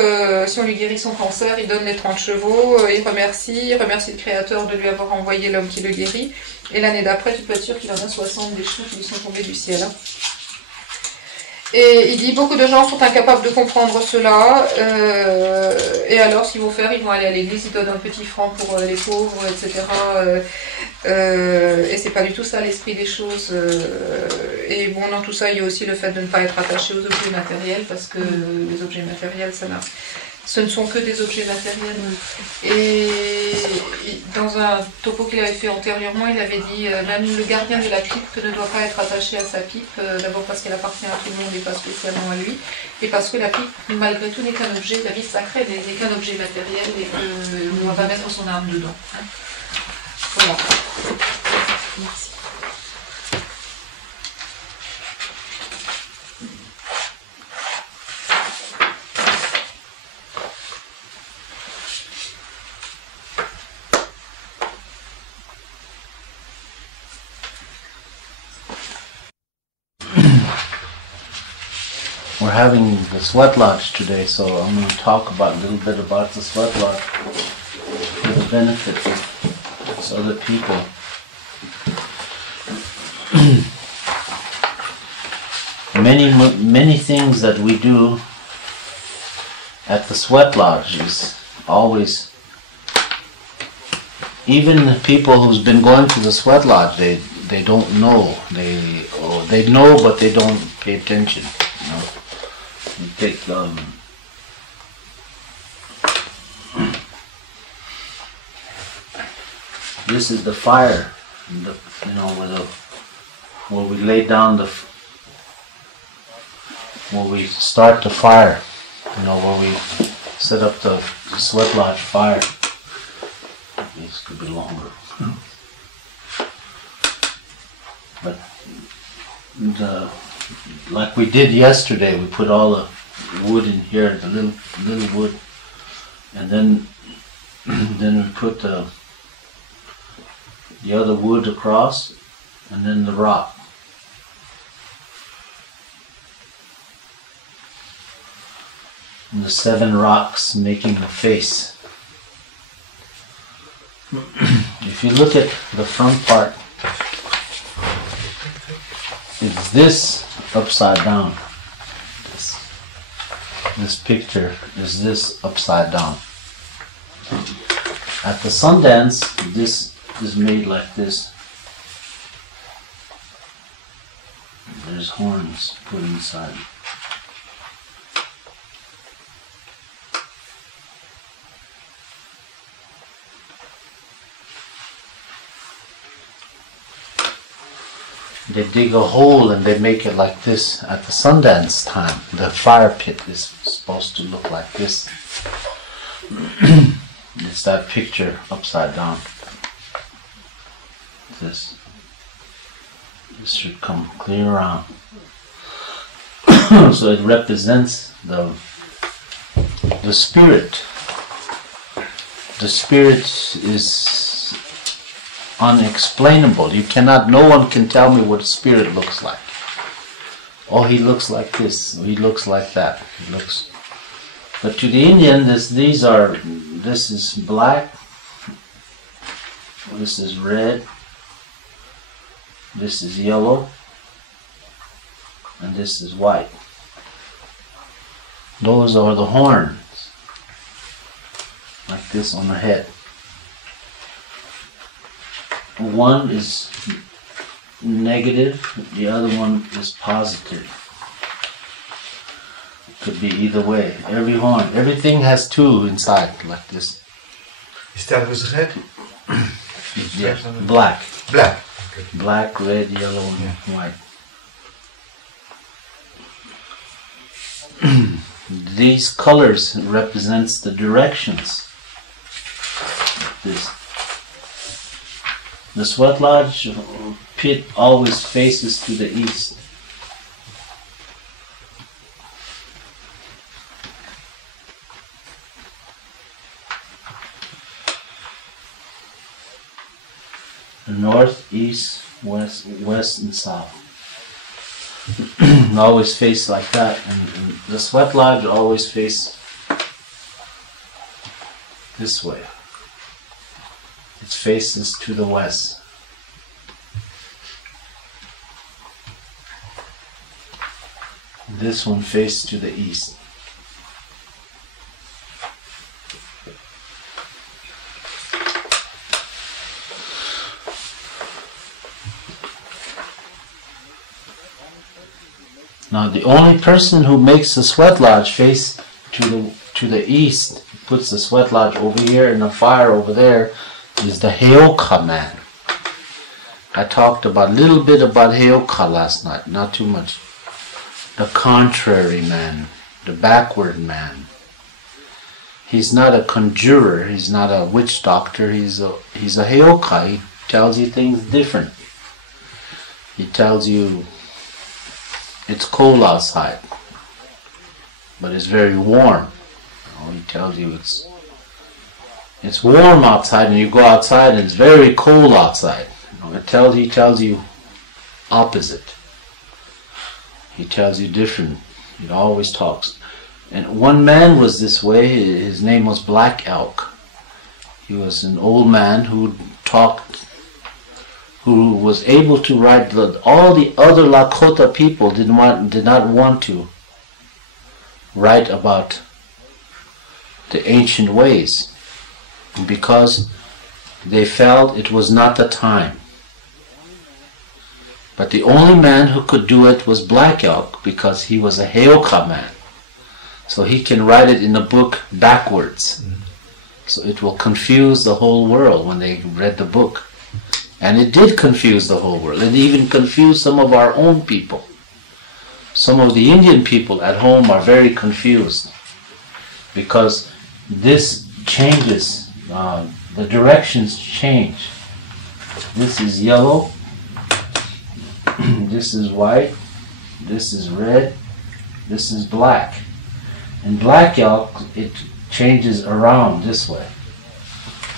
si on lui guérit son cancer, il donne les 30 chevaux, il remercie le Créateur de lui avoir envoyé l'homme qui le guérit, et l'année d'après, tu peux être sûr qu'il en a 60 des chevaux qui lui sont tombés du ciel. Hein. Et il dit, beaucoup de gens sont incapables de comprendre cela, et alors ce qu'ils vont faire, ils vont aller à l'église, ils donnent un petit franc pour les pauvres, etc. Et c'est pas du tout ça l'esprit des choses. Et bon, dans tout ça, il y a aussi le fait de ne pas être attaché aux objets matériels, parce que les objets matériels, ce ne sont que des objets matériels. Et dans un topo qu'il avait fait antérieurement, il avait dit, même le gardien de la pipe ne doit pas être attaché à sa pipe, d'abord parce qu'elle appartient à tout le monde et pas spécialement à lui, et parce que la pipe, malgré tout, n'est qu'un objet, la vie sacrée n'est qu'un objet matériel, et qu'on ne doit pas mettre son âme dedans. Hein. Voilà. Merci. We're having the sweat lodge today, so I'm going to talk about a little bit about the sweat lodge for the benefit of other people. Many things that we do at the sweat lodge is always, even the people who's been going to the sweat lodge, they don't know. They know, but they don't pay attention. You know? Take this is the fire, where we lay down where we start the fire, where we set up the sweat lodge fire. This could be longer. But like we did yesterday, we put all the wood in here, the little wood, and then we put the other wood across, and then the rock. And the 7 rocks making a face. If you look at the front part, it's this upside down. This picture is this upside down. At the Sundance, this is made like this. There's horns put inside. They dig a hole and they make it like this at the Sundance time. The fire pit is supposed to look like this. It's that picture upside down. This should come clear around. So it represents the spirit. The spirit is unexplainable. No one can tell me what spirit looks like. Oh, he looks like this. He looks like that. But to the Indian, this is black. This is red. This is yellow. And this is white. Those are the horns. Like this on the head. One is negative, the other one is positive. It could be either way. Every horn, everything has 2 inside, like this. Is that with red? Yeah, black. Black. Okay. Black, red, yellow, and white. These colors represents the directions. This. The sweat lodge pit always faces to the east. North, east, west, and south. Always face like that, and the sweat lodge always face this way. It faces to the west. This one faces to the east. Now the only person who makes the sweat lodge face to the east, puts the sweat lodge over here and the fire over there, is the Heoka man. I talked a little bit about Heoka last night, not too much. The contrary man, the backward man. He's not a conjurer, he's not a witch doctor, he's a Heoka. He tells you things different. He tells you it's cold outside, but it's very warm. He tells you it's warm outside, and you go outside and it's very cold outside. He tells you opposite. He tells you different. He always talks. And one man was this way. His name was Black Elk. He was an old man who was able to write. All the other Lakota people did not want to write about the ancient ways, because they felt it was not the time. But the only man who could do it was Black Elk, because he was a Heoka man. So he can write it in the book backwards. So it will confuse the whole world when they read the book. And it did confuse the whole world. It even confused some of our own people. Some of the Indian people at home are very confused. because this changes, the directions change. This is yellow, this is white, this is red, this is black. In black elk, it changes around this way.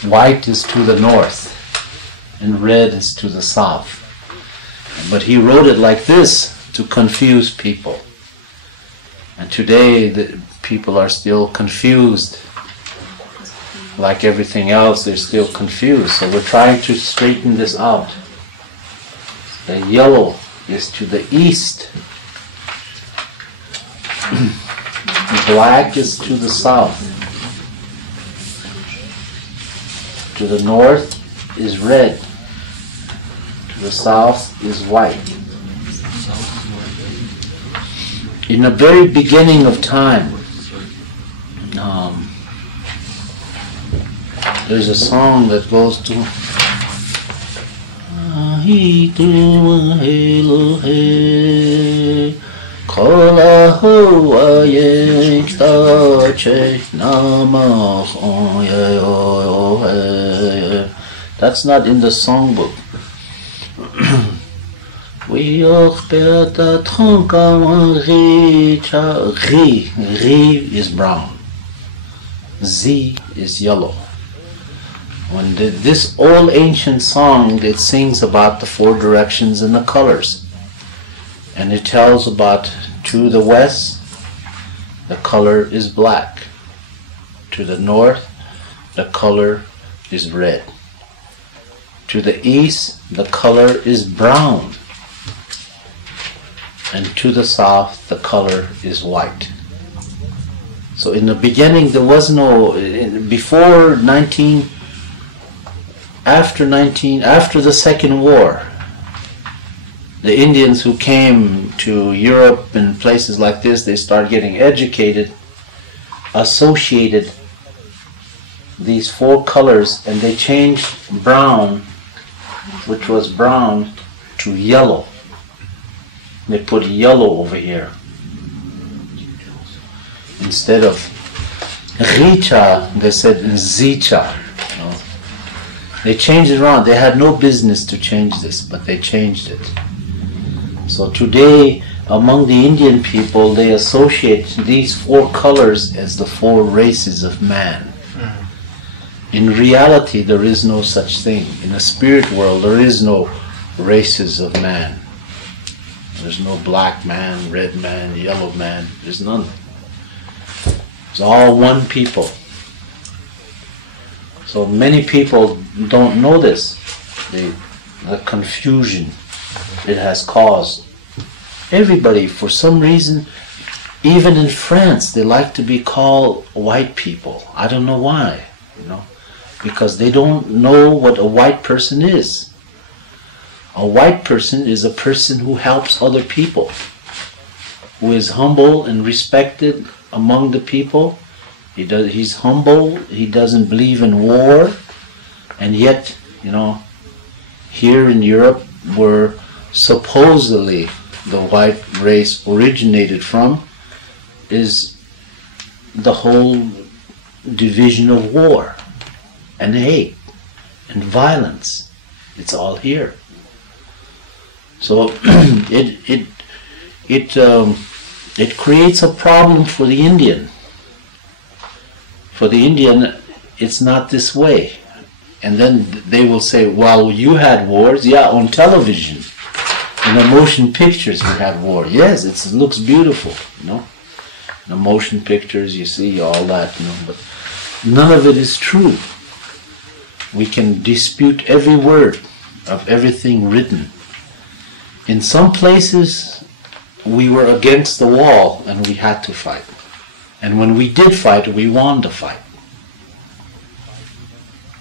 White is to the north, and red is to the south. But he wrote it like this to confuse people. And today, the people are still confused. Like everything else, they're still confused. So we're trying to straighten this out. The yellow is to the east. Black is to the south. To the north is red. To the south is white. In the very beginning of time, there's a song that goes to that's not in the songbook. Ri is brown. Z is yellow. When this old ancient song, it sings about the four directions and the colors. And it tells about to the west, the color is black. To the north, the color is red. To the east, the color is brown. And to the south, the color is white. So in the beginning, there was no, after the Second War, the Indians who came to Europe and places like this, they started getting educated, associated these four colors, and they changed brown, which was brown, to yellow. They put yellow over here. Instead of Richa, they said Zicha. You know? They changed it around. They had no business to change this, but they changed it. So today, among the Indian people, they associate these four colors as the four races of man. In reality, there is no such thing. In the spirit world, there is no races of man. There's no black man, red man, yellow man. There's none. It's all one people. So many people don't know this. The confusion it has caused. Everybody, for some reason, even in France, they like to be called white people. I don't know why, you know, because they don't know what a white person is. A white person is a person who helps other people, who is humble and respected among the people. He's humble, he doesn't believe in war, and yet, you know, here in Europe, where supposedly the white race originated from, is the whole division of war and hate and violence. It's all here. So it creates a problem for the Indian. For the Indian, it's not this way. And then they will say, well, you had wars. Yeah, on television. In the motion pictures we had war. Yes, it looks beautiful, you know. In the motion pictures you see all that, you know, but none of it is true. We can dispute every word of everything written. In some places, we were against the wall and we had to fight. And when we did fight, we won the fight.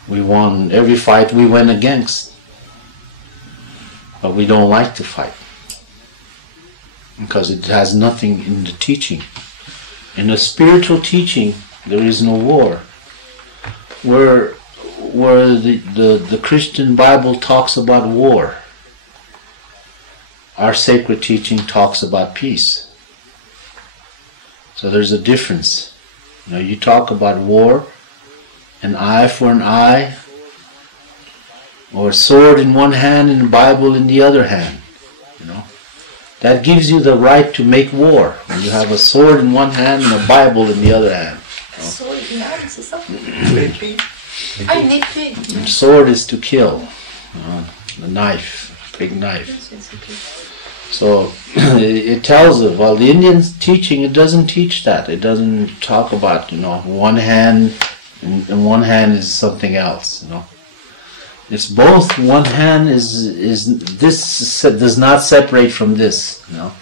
We won every fight we went against. But we don't like to fight. Because it has nothing in the teaching. In the spiritual teaching, there is no war. Where the Christian Bible talks about war, our sacred teaching talks about peace. So there's a difference. You know, you talk about war, an eye for an eye, or a sword in one hand and a Bible in the other hand. You know, that gives you the right to make war. When you have a sword in one hand and a Bible in the other hand. Sword, une arme, c'est ça? Ah, une épée. And sword is to kill. The knife, big knife. So it tells us, well, the Indian's teaching, it doesn't teach that. It doesn't talk about, you know, one hand and one hand is something else, you know. It's both. One hand is this does not separate from this, you know.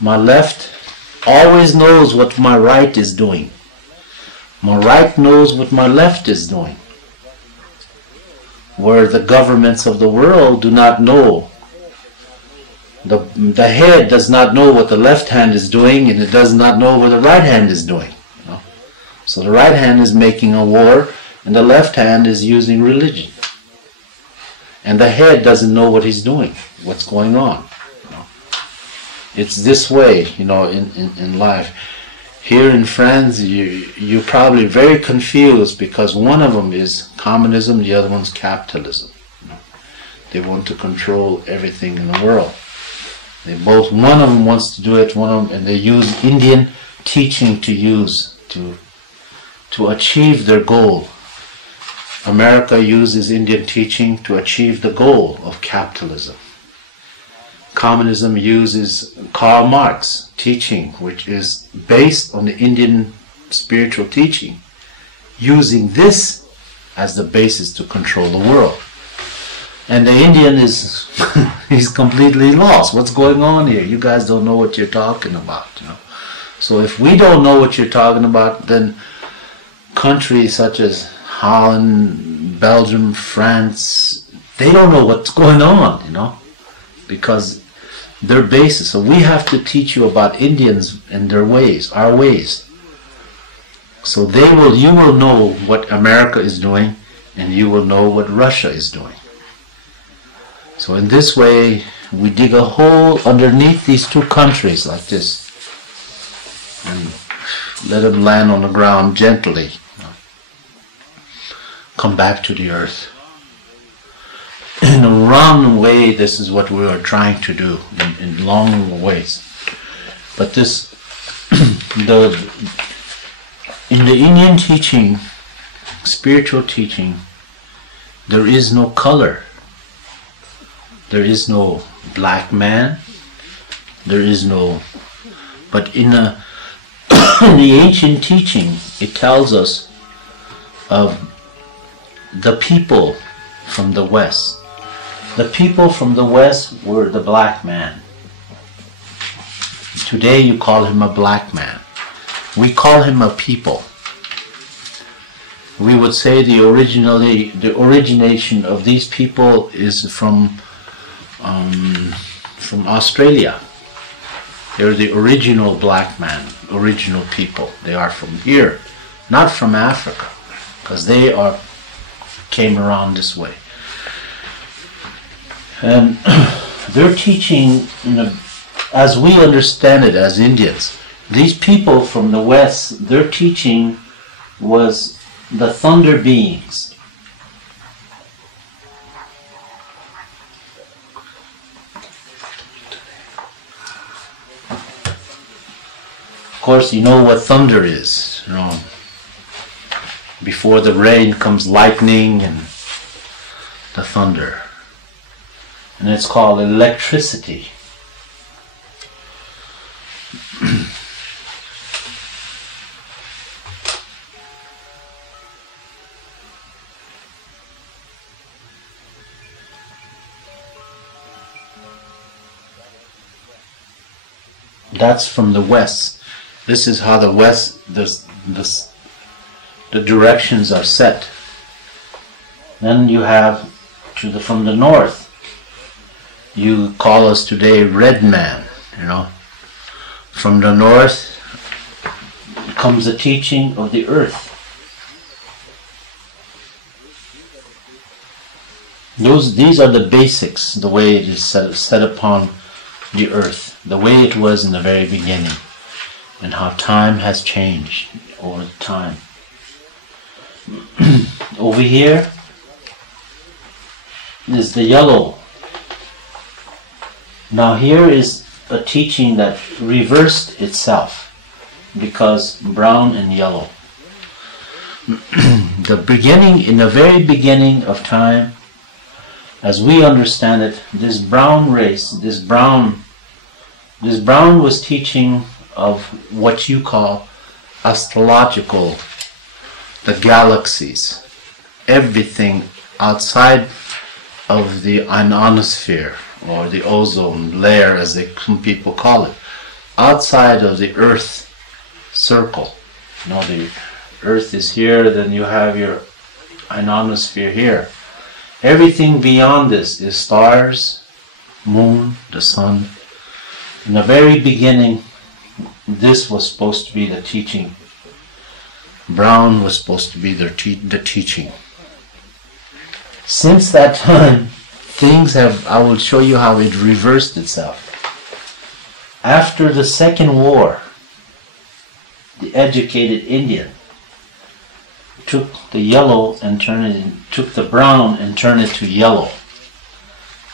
My left always knows what my right is doing. My right knows what my left is doing. Where the governments of the world do not know. The head does not know what the left hand is doing, and it does not know what the right hand is doing. You know? So the right hand is making a war, and the left hand is using religion. And the head doesn't know what he's doing, what's going on. You know? It's this way, you know, in life. Here in France, you're probably very confused because one of them is communism, the other one's capitalism. You know? They want to control everything in the world. They both, one of them wants to do it, one of them, and they use Indian teaching to achieve their goal. America uses Indian teaching to achieve the goal of capitalism. Communism uses Karl Marx teaching, which is based on the Indian spiritual teaching, using this as the basis to control the world. And the Indian is he's completely lost. What's going on here? You guys don't know what you're talking about, you know. So if we don't know what you're talking about, then countries such as Holland, Belgium, France, they don't know what's going on, you know, because their basis. So we have to teach you about Indians and their ways, our ways. So you will know what America is doing, and you will know what Russia is doing. So in this way, we dig a hole underneath these two countries like this, and let them land on the ground gently. Come back to the earth. In a round way, this is what we are trying to do in long ways. But this, in the Indian teaching, spiritual teaching, there is no color. There is no black man. There is no. But in the ancient teaching, it tells us of the people from the West. The people from the West were the black man. Today you call him a black man. We call him a people. We would say the origination of these people is from Australia. They're the original black man, original people. They are from here, not from Africa, because they came around this way. And they're teaching, as we understand it as Indians, these people from the West, their teaching was the thunder beings. Of course, you know what thunder is. You know, before the rain comes lightning and the thunder. And it's called electricity. That's from the West. This is how the West, the directions are set. Then you have from the North. You call us today red man, you know. From the North comes the teaching of the earth. These are the basics, the way it is set upon the earth, the way it was in the very beginning. and how time has changed over time. Over here is the yellow. Now here is a teaching that reversed itself, because brown and yellow. The beginning, in the very beginning of time, as we understand it, this brown race, this brown was teaching of what you call astrological, the galaxies, everything outside of the ionosphere, or the ozone layer, as some people call it, outside of the Earth circle. You know, the Earth is here, then you have your ionosphere here. Everything beyond this is stars, moon, the sun. In the very beginning, this was supposed to be the teaching. Brown was supposed to be the teaching. Since that time, things have, I will show you how it reversed itself. After the Second War, the educated Indian took the yellow and took the brown and turned it to yellow.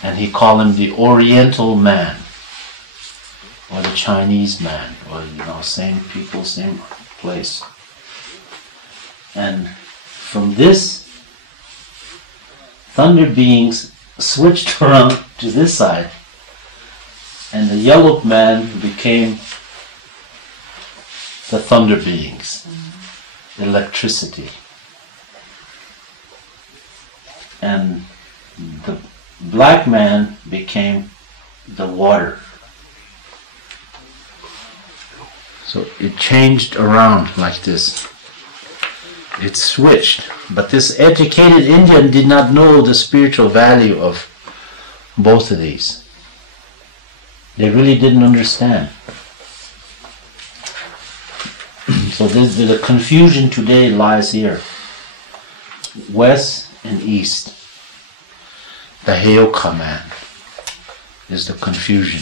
And he called him the Oriental man, or the Chinese man, or same people, same place. And from this, thunder beings switched around to this side, and the yellow man became the thunder beings, electricity. And the black man became the water. So it changed around like this. It switched. But this educated Indian did not know the spiritual value of both of these. They really didn't understand. So the confusion today lies here. West and East. The Heyoka man is the confusion.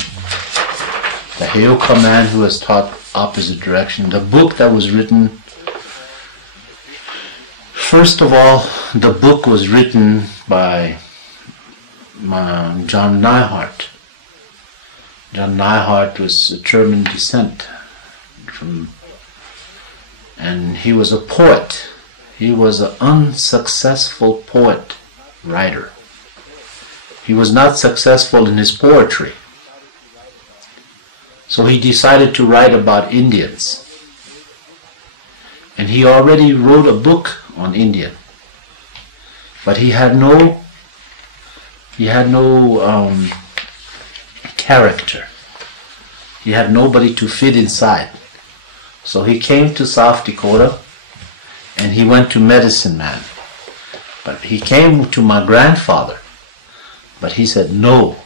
The Heyoka man who has taught opposite direction. The book that was written, first of all, the book was written by John Neihardt. John Neihardt was a German descent, and he was a poet. He was an unsuccessful poet, writer. He was not successful in his poetry. So he decided to write about Indians. And he already wrote a book on Indian. But he had no character. He had nobody to fit inside. So he came to South Dakota and he went to Medicine Man. But he came to my grandfather. But he said, no,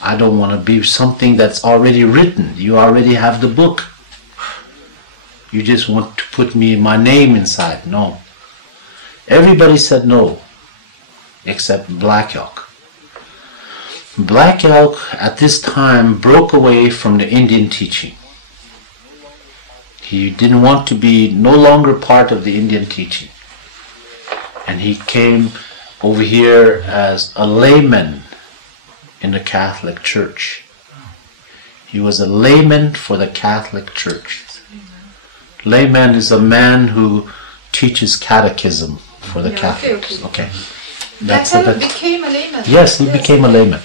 I don't want to be something that's already written. You already have the book. You just want to put my name inside. No. Everybody said no, except Black Elk. Black Elk at this time broke away from the Indian teaching. He didn't want to be no longer part of the Indian teaching. And he came over here as a layman in the Catholic Church. He was a layman for the Catholic Church. Layman is a man who teaches catechism for the Catholics. Okay. That's how he became a layman. Yes, he became a layman.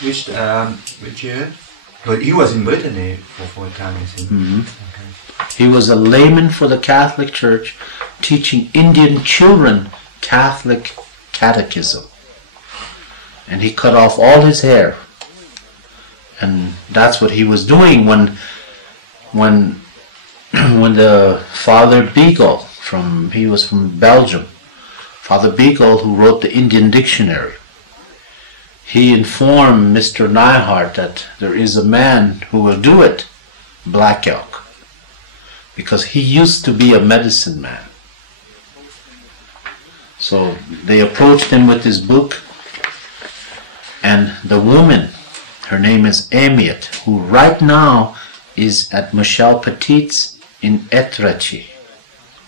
Which year? But he was in Brittany for a time, I think. Mm-hmm. Okay. He was a layman for the Catholic Church, teaching Indian children Catholic catechism. And he cut off all his hair. And that's what he was doing when the Father Beagle, he was from Belgium, Father Beagle, who wrote the Indian Dictionary, he informed Mr. Neihardt that there is a man who will do it, Black Elk, because he used to be a medicine man. So they approached him with his book, and the woman, her name is Amiet, who right now is at Michel Petit's in Etrechi.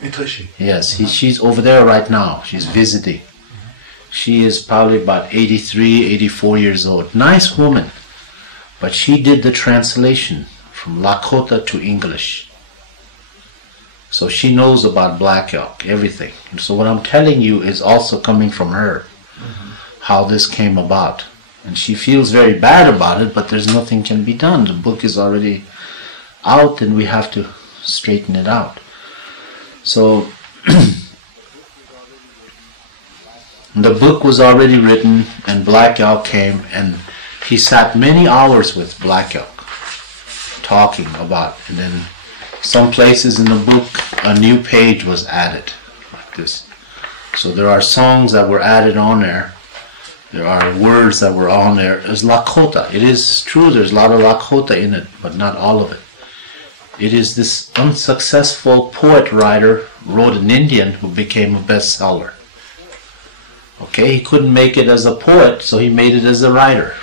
Etrechi. Yes, she's over there right now. She's visiting. She is probably about 83, 84 years old. Nice woman. But she did the translation from Lakota to English. So she knows about black elk, everything. And so what I'm telling you is also coming from her, how this came about. And she feels very bad about it, but there's nothing can be done. The book is already out and we have to straighten it out. So the book was already written and Black Elk came and he sat many hours with Black Elk talking about, and then some places in the book a new page was added like this. So there are songs that were added on there. There are words that were on there. There's Lakota. It is true there's a lot of Lakota in it, but not all of it. It is this unsuccessful poet writer wrote an Indian who became a bestseller. Okay, he couldn't make it as a poet, so he made it as a writer.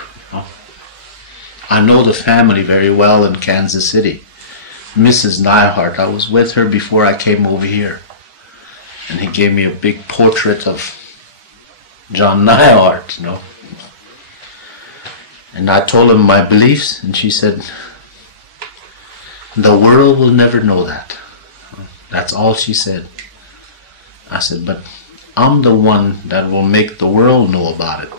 I know the family very well in Kansas City. Mrs. Nyhart, I was with her before I came over here. And he gave me a big portrait of John Nyhart, you know. And I told him my beliefs, and she said, the world will never know that. That's all she said. I said, but I'm the one that will make the world know about it.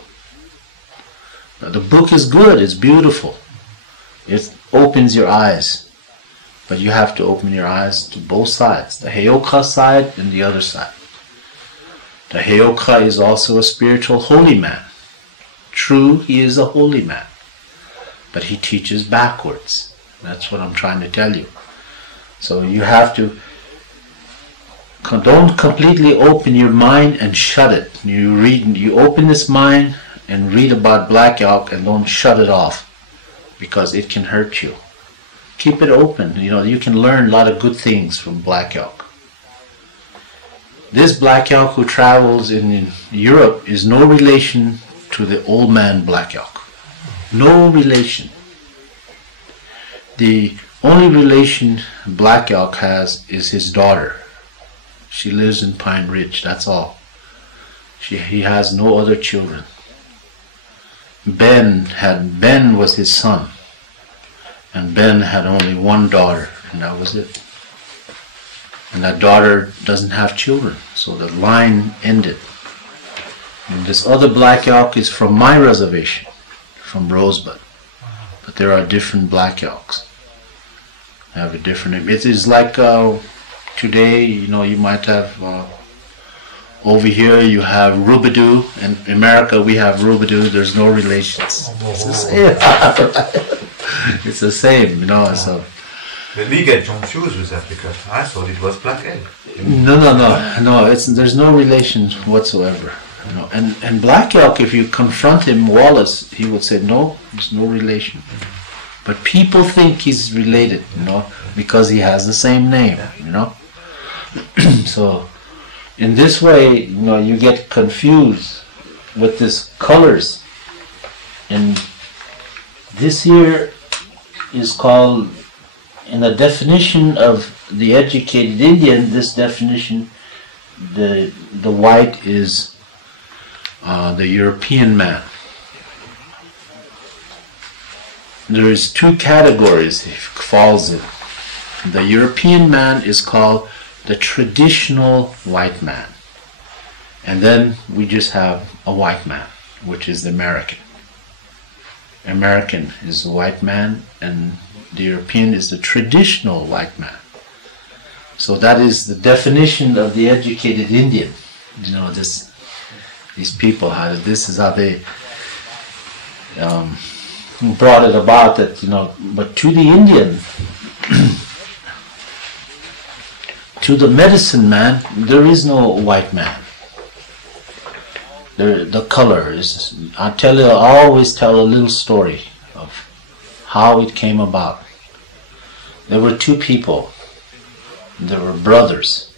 Now, the book is good, it's beautiful. It opens your eyes. But you have to open your eyes to both sides, the Heyoka side and the other side. The Heyoka is also a spiritual holy man. True, he is a holy man. But he teaches backwards. That's what I'm trying to tell you. So you have to, don't completely open your mind and shut it. You open this mind and read about Black Elk and don't shut it off, because it can hurt you. Keep it open. You know, you can learn a lot of good things from Black Elk. This Black Elk who travels in Europe is no relation to the old man Black Elk. No relation. The only relation Black Elk has is his daughter. She lives in Pine Ridge, that's all. He has no other children. Ben was his son. And Ben had only one daughter, and that was it. And that daughter doesn't have children, so the line ended. And this other Black Elk is from my reservation, from Rosebud. But there are different Black Elks. They have a different name. It is like today, you know, you might have, over here you have Rubidoo. In America we have Rubidoo, there's no relations. It's the same. It's the same, you know. So. But we get confused with that because I thought it was Black Elk. No. There's no relation whatsoever. You know, and Black Elk, if you confront him, Wallace, he would say no, there's no relation. But people think he's related, you know, because he has the same name, you know. So, in this way, you know, you get confused with these colors. And this here is called, in the definition of the educated Indian, this definition, the white is the European man. There is two categories he falls in. The European man is called the traditional white man. And then we just have a white man, which is the American. American is the white man, and the European is the traditional white man. So that is the definition of the educated Indian. You know, these people, this is how they brought it about, that, you know, but to the Indian, to the medicine man, there is no white man. The color is, I always tell a little story of how it came about. There were two people. They were brothers.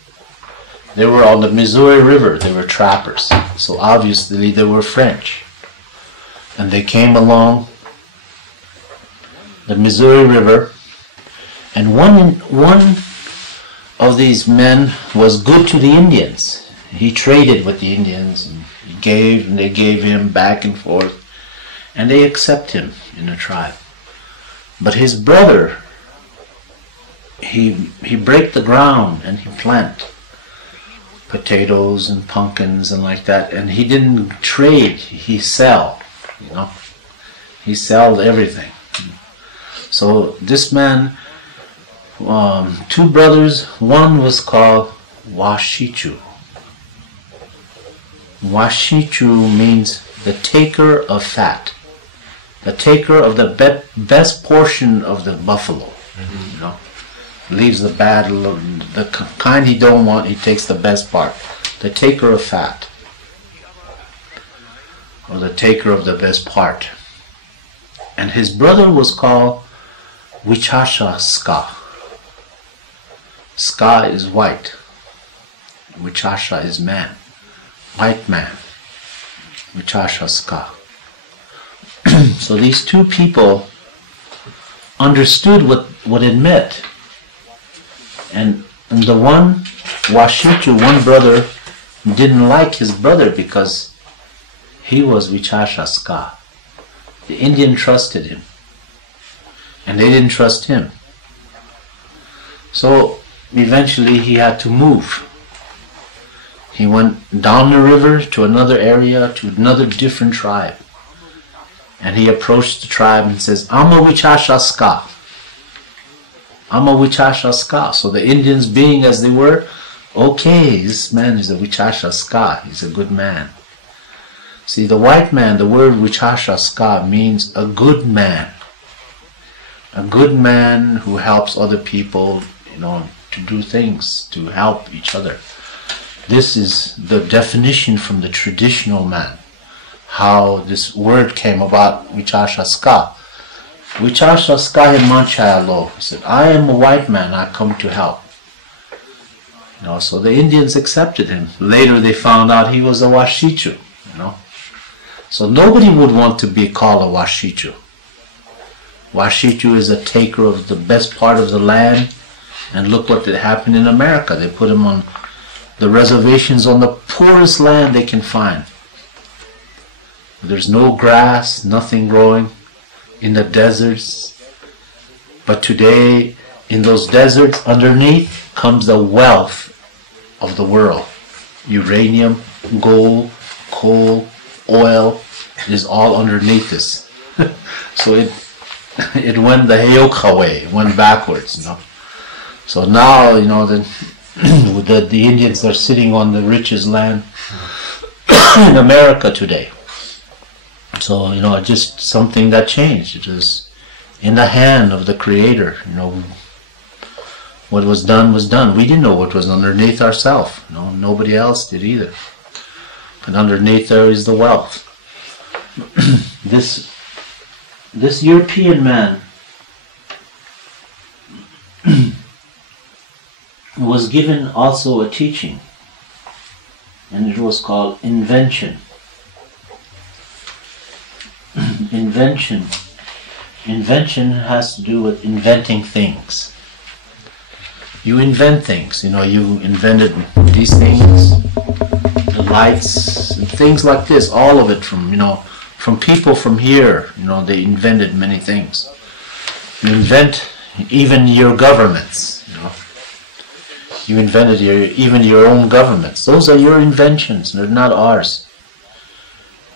They were on the Missouri River. They were trappers. So obviously they were French. And they came along the Missouri River, And one of these men was good to the Indians. He traded with the Indians, and they gave him back and forth, and they accept him in the tribe. But his brother, he break the ground and he plant potatoes and pumpkins and like that, and he didn't trade, he sell, you know. He sold everything. So this man, two brothers, one was called Washichu. Washichu means the taker of fat, the taker of the best portion of the buffalo. You know, leaves the bad, the kind he don't want, he takes the best part. The taker of fat, or the taker of the best part. And his brother was called Wichasha Ska. Ska is white. Wichasha is man. White man. Wichasha Ska. So these two people understood what it meant. And the one, Washichu, one brother, didn't like his brother because he was Wichasha Ska. The Indian trusted him, and they didn't trust him. So eventually he had to move. He went down the river to another area, to another different tribe. And he approached the tribe and says, I'm a Wichasha Ska. I'm a Wichasha Ska. So the Indians, being as they were, okay, this man is a Wichasha Ska. He's a good man. See, the white man, the word Wichasha Ska means a good man. A good man who helps other people, you know, to do things, to help each other. This is the definition from the traditional man, how this word came about, Wichasha Ska. Wichasha Ska Himanchayalo. He said, I am a white man, I come to help. You know, so the Indians accepted him. Later they found out he was a Washichu, you know. So nobody would want to be called a Washichu. Washichu is a taker of the best part of the land, and look what happened in America. They put him on the reservations on the poorest land they can find. There's no grass, nothing growing in the deserts. But today, in those deserts, underneath comes the wealth of the world. Uranium, gold, coal, oil is all underneath this. So it went the Heyoka way, it went backwards, you know. So now, you know, the Indians are sitting on the richest land in America today. So, you know, just something that changed. It was in the hand of the Creator, you know. What was done was done. We didn't know what was underneath ourselves. You know, nobody else did either. But underneath there is the wealth. This European man was given also a teaching, and it was called invention. Invention has to do with inventing things. You invent things, you know, you invented these things, the lights, and things like this, all of it from, you know, from people from here, you know, they invented many things. You invent even your governments, you know. You invented even your own governments. Those are your inventions, they're not ours.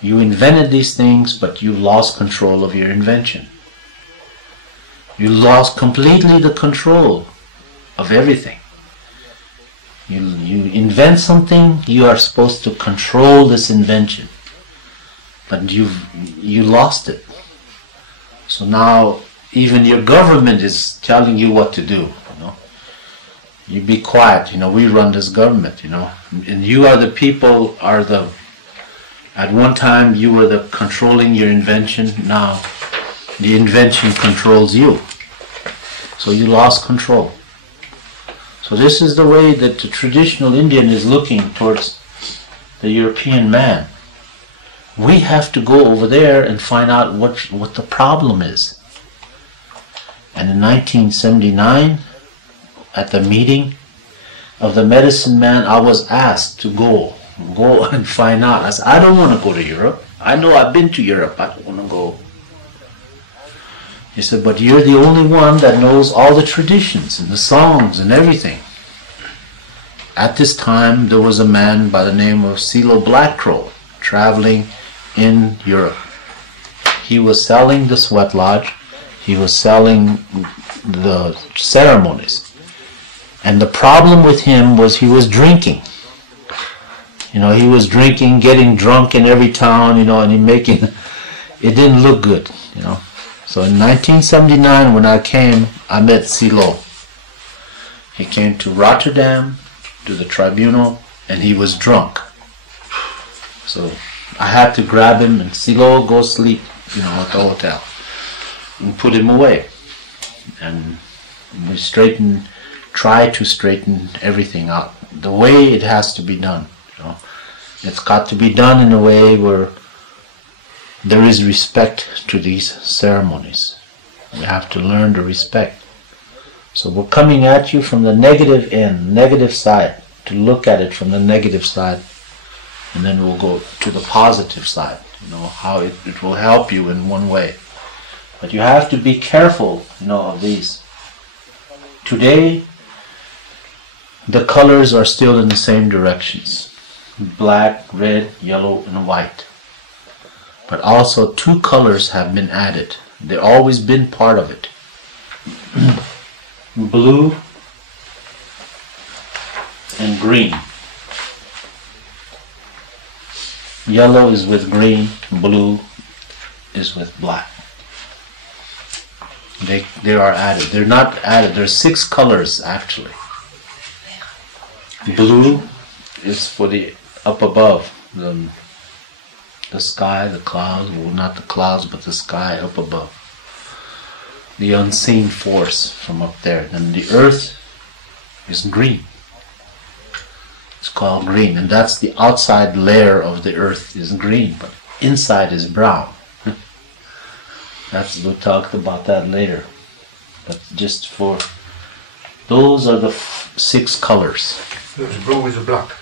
You invented these things, but you lost control of your invention. You lost completely the control of everything. You invent something, you are supposed to control this invention. But you lost it. So now even your government is telling you what to do, you know. You be quiet, you know, we run this government, you know. And you are the people, at one time you were the controlling your invention, now the invention controls you. So you lost control. So this is the way that the traditional Indian is looking towards the European man. We have to go over there and find out what the problem is. And in 1979, at the meeting of the medicine man, I was asked to go and find out. I said, I don't want to go to Europe. I know I've been to Europe. I don't want to go. He said, but you're the only one that knows all the traditions and the songs and everything. At this time, there was a man by the name of Cilo Blackcrow traveling in Europe. He was selling the sweat lodge. He was selling the ceremonies. And the problem with him was he was drinking. You know, he was drinking, getting drunk in every town, you know, and it didn't look good, you know. So in 1979, when I came, I met Cilo. He came to Rotterdam, to the tribunal, and he was drunk. So I had to grab him and Cilo, go sleep, you know, at the hotel, and put him away. And we try to straighten everything out the way it has to be done. You know, it's got to be done in a way where there is respect to these ceremonies. We have to learn to respect. So we're coming at you from the negative end, negative side, to look at it from the negative side, and then we'll go to the positive side, you know, how it will help you in one way. But you have to be careful, you know, of these. Today, the colors are still in the same directions. Black, red, yellow, and white. But also 2 colors have been added. They've always been part of it. Blue and green. Yellow is with green, blue is with black. They are added. They're not added. There's 6 colors actually. Blue is for the up above, the sky, the clouds, well, not the clouds, but the sky up above. The unseen force from up there. And the earth is green. It's called green, and that's the outside layer of the earth is green, but inside is brown. We'll talk about that later. But just for those are the 6 colors. The blue is black.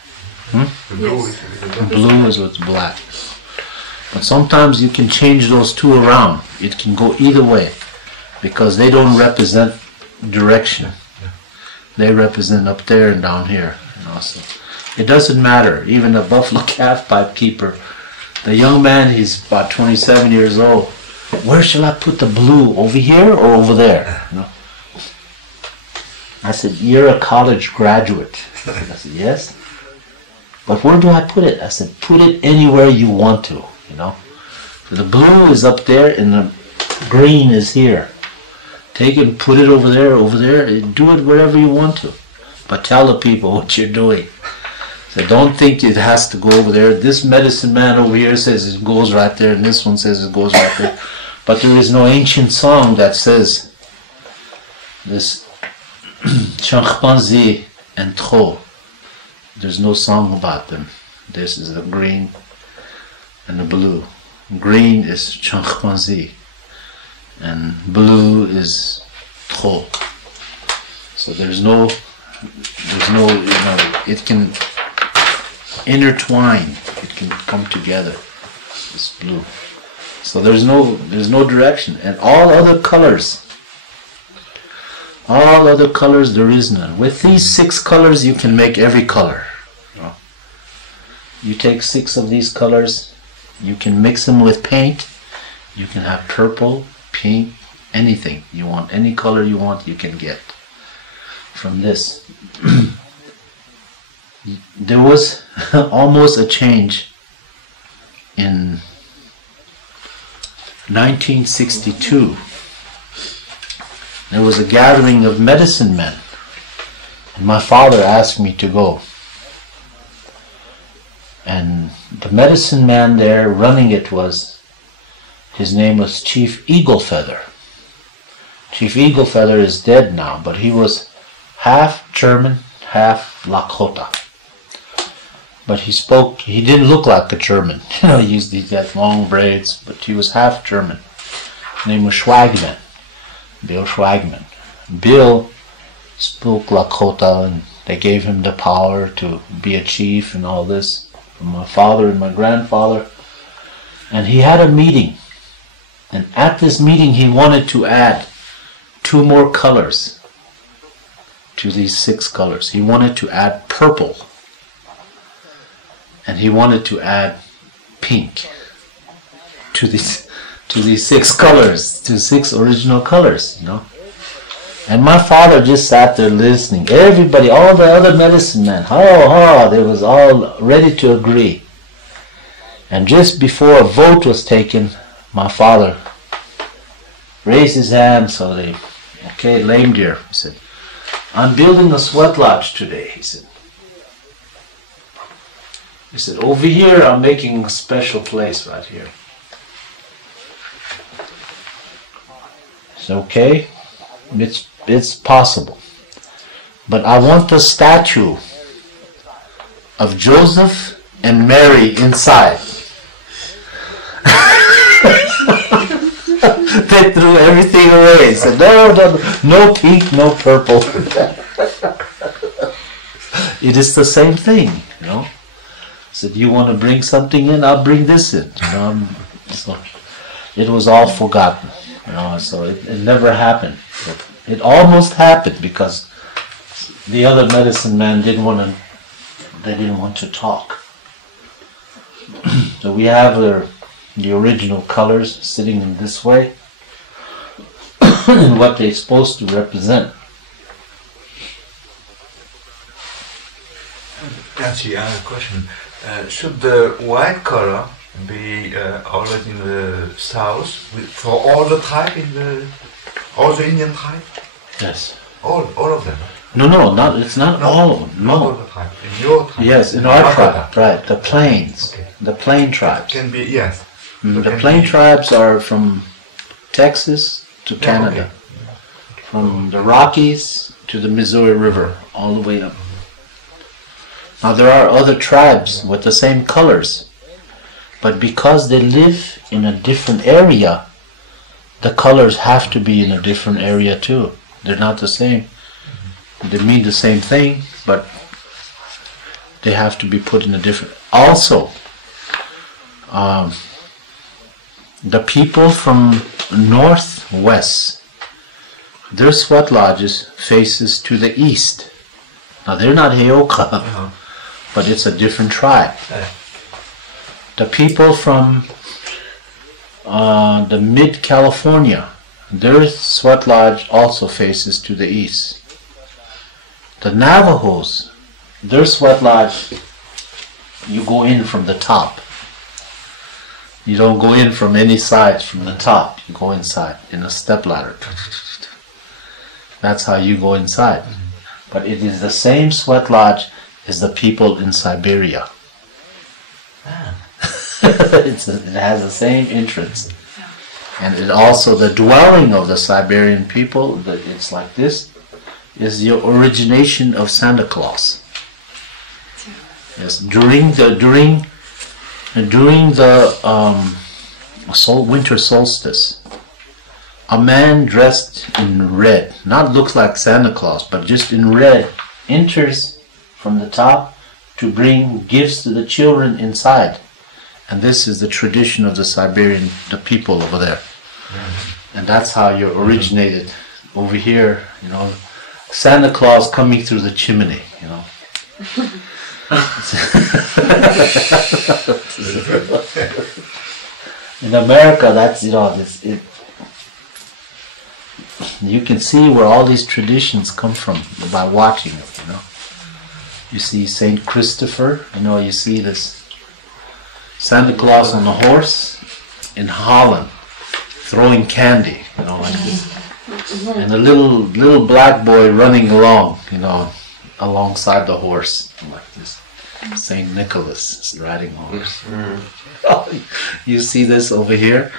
The blue Yes. is the black. Blue is what's black. But sometimes you can change those 2 around. It can go either way, because they don't represent direction. They represent up there and down here. You know, so it doesn't matter. Even the Buffalo Calf Pipe Keeper, the young man, he's about 27 years old. Where shall I put the blue? Over here or over there? You know? I said, you're a college graduate. I said, yes. But where do I put it? I said, put it anywhere you want to, you know. So the blue is up there and the green is here. Take it and put it over there, do it wherever you want to. But tell the people what you're doing. So don't think it has to go over there. This medicine man over here says it goes right there, and this one says it goes right there. But there is no ancient song that says this Chimpanzee and Tro. There's no song about them. This is the green and the blue. Green is Chimpanzee and blue is Tro. So there's no, you know, it can intertwine. It can come together. This blue. So there's no direction, and all other colors there is none. With these 6 colors you can make every color. You take 6 of these colors, you can mix them with paint. You can have purple, pink, anything you want, any color you want you can get from this. There was almost a change in 1962. There was a gathering of medicine men, and my father asked me to go. And the medicine man there running it his name was Chief Eaglefeather. Chief Eaglefeather is dead now, but he was half German, half Lakota. But he didn't look like a German. You know, he had long braids, but he was half German. His name was Schwagman. Bill Schwagman. Bill spoke Lakota, and they gave him the power to be a chief and all this from my father and my grandfather. And he had a meeting, and at this meeting he wanted to add 2 more colors to these 6 colors. He wanted to add purple, and he wanted to add pink to these 6 colors, to 6 original colors, you know. And my father just sat there listening. Everybody, all the other medicine men, they was all ready to agree. And just before a vote was taken, my father raised his hand, so they, okay, lame deer, he said, I'm building a sweat lodge today, he said. He said, over here I'm making a special place right here. I said, okay, it's possible. But I want the statue of Joseph and Mary inside. They threw everything away. Said, no pink, no purple. It is the same thing, you know. Said, you want to bring something in? I'll bring this in. You know, so it was all forgotten, you know. So it never happened. It almost happened because the other medicine man didn't want to talk. So we have the original colors sitting in this way and what they're supposed to represent. Actually, I have a question. Should the white color be always in the south for all the tribe all the Indian tribe? Yes. All of them. No, it's not all of them. Not No. all the tribe. In your tribe. Yes, in our tribe, tribe. right? The plains, Okay. the plain tribes. Can be, yes. The plain tribes are from Texas to Canada, Okay. from the Rockies to the Missouri River, all the way up. Now there are other tribes with the same colors, but because they live in a different area, the colors have to be in a different area too. They're not the same. They mean the same thing, but they have to be put in a different. Also, the people from northwest, their sweat lodges faces to the east. Now they're not Heyoka, but it's a different tribe. The people from the mid-California, their sweat lodge also faces to the east. The Navajos, their sweat lodge, you go in from the top. You don't go in from any sides from the top. You go inside in a step ladder. That's how you go inside. But it is the same sweat lodge as the people in Siberia. It has the same entrance. And it also, the dwelling of the Siberian people, it's like this, is the origination of Santa Claus. Yes, during the winter solstice, a man dressed in red, not looks like Santa Claus, but just in red, enters from the top to bring gifts to the children inside. And this is the tradition of the people over there. And that's how you originated over here, you know. Santa Claus coming through the chimney, you know. In America, that's, you know, you can see where all these traditions come from by watching it, you know. You see Saint Christopher, you know, you see this Santa Claus on a horse in Holland, throwing candy, you know, like this. And a little black boy running along, you know, alongside the horse, like this. Saint Nicholas is riding a horse. You see this over here?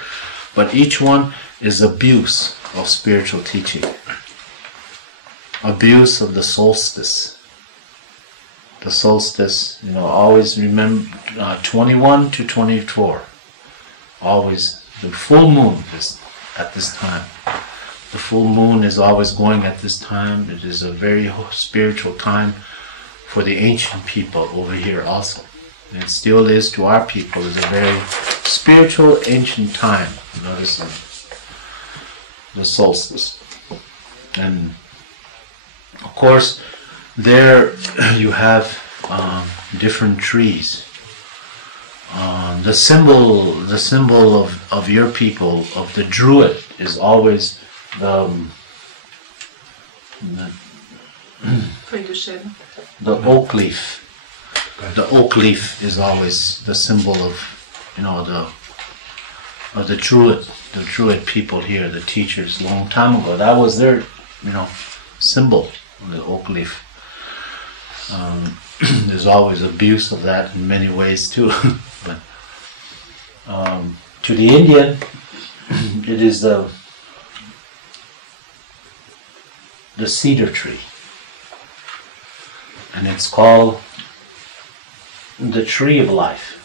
But each one is abuse of spiritual teaching. Abuse of the solstice. The solstice, you know, always remember 21 to 24. Always, the full moon is at this time. The full moon is always going at this time. It is a very spiritual time for the ancient people over here also. And it still is to our people. It's a very spiritual, ancient time. Notice the solstice. And of course, there you have different trees. The symbol of your people, of the Druid, is always the oak leaf. The oak leaf is always the symbol of, the Druid people here, the teachers, long time ago. That was their, symbol, the oak leaf. There's always abuse of that in many ways too. But to the Indian, it is the cedar tree, and it's called the tree of life.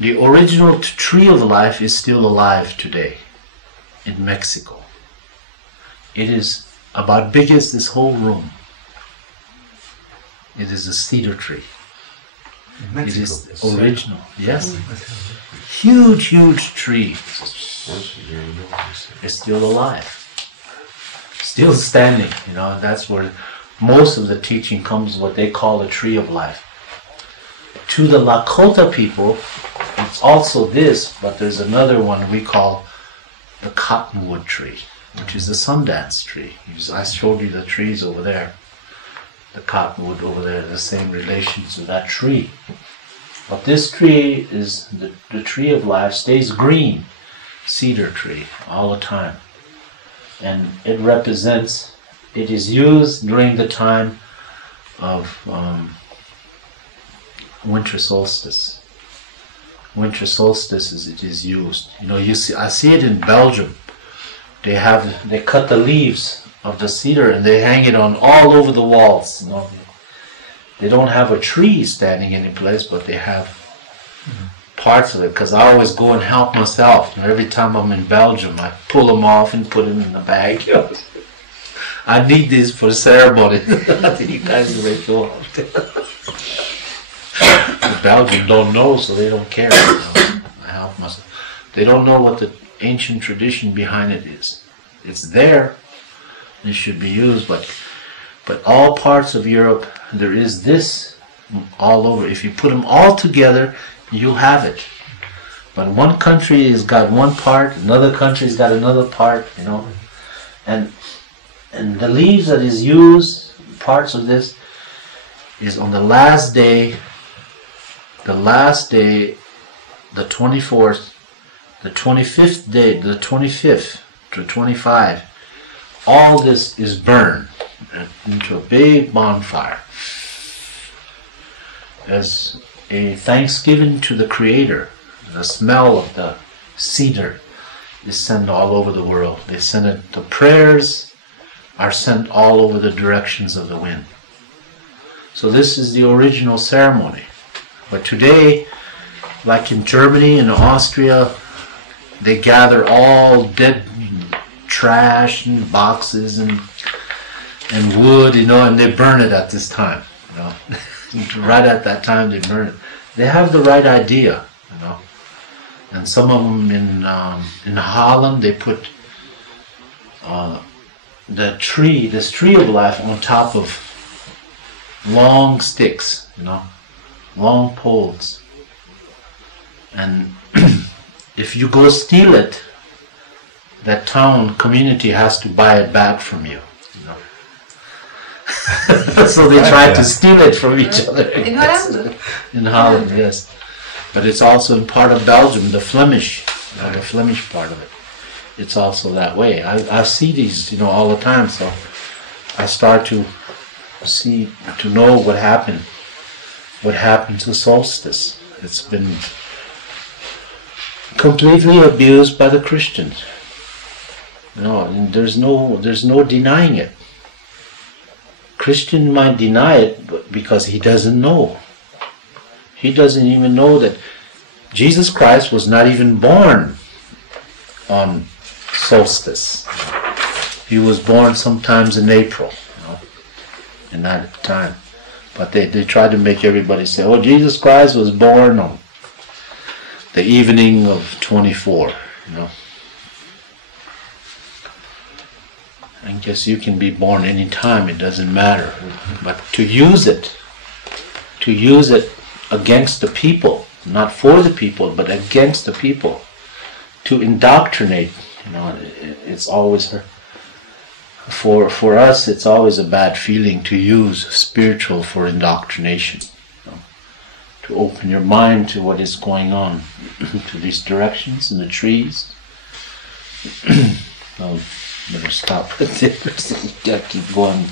The original tree of life is still alive today in Mexico. It is about big as this whole room. It is a cedar tree. It is original, yes. Huge, huge tree. It's still alive. Still standing, that's where most of the teaching comes, what they call the tree of life. To the Lakota people, it's also this, but there's another one we call the cottonwood tree, which is the Sundance tree. I showed you the trees over there. The cottonwood over there, the same relations to that tree. But this tree is the tree of life, stays green, cedar tree, all the time. And it represents, it is used during the time of winter solstice. Winter solstice it is used. I see it in Belgium. They cut the leaves of the cedar and they hang it on all over the walls. They don't have a tree standing any place, but they have parts of it, because I always go and help myself. Every time I'm in Belgium, I pull them off and put them in the bag. I need this for ceremony. I think you guys will make go off. The Belgians don't know, so they don't care. I help myself. They don't know what the ancient tradition behind it is. It's there. It should be used, but all parts of Europe, there is this all over. If you put them all together, you'll have it. But one country has got one part, another country's got another part, and the leaves that is used, parts of this, is on the last day, the 24th, the 25th day, the 25th to 25. All this is burned into a big bonfire as a thanksgiving to the Creator. The smell of the cedar is sent all over the world. They send it, the prayers are sent all over the directions of the wind. So this is the original ceremony. But today, like in Germany and Austria, they gather all dead trash and boxes and wood, and they burn it at this time. Right at that time they burn it. They have the right idea, And some of them in Holland, they put this tree of life on top of long sticks, long poles. And if you go steal it, that town community has to buy it back from you. So they try to steal it from each other. In Holland? In Holland, yes. But it's also in part of Belgium, the Flemish part of it. It's also that way. I see these, all the time, so I start to know what happened to solstice. It's been completely abused by the Christians. There's no denying it. Christian might deny it because he doesn't know. He doesn't even know that Jesus Christ was not even born on solstice. He was born sometimes in April, in that time. But they try to make everybody say, oh, Jesus Christ was born on the evening of 24, I guess you can be born any time, it doesn't matter. But to use it against the people, not for the people, but against the people, to indoctrinate, it's always, for us, it's always a bad feeling to use spiritual for indoctrination, to open your mind to what is going on, to these directions in the trees. Better stop with this. Keep going.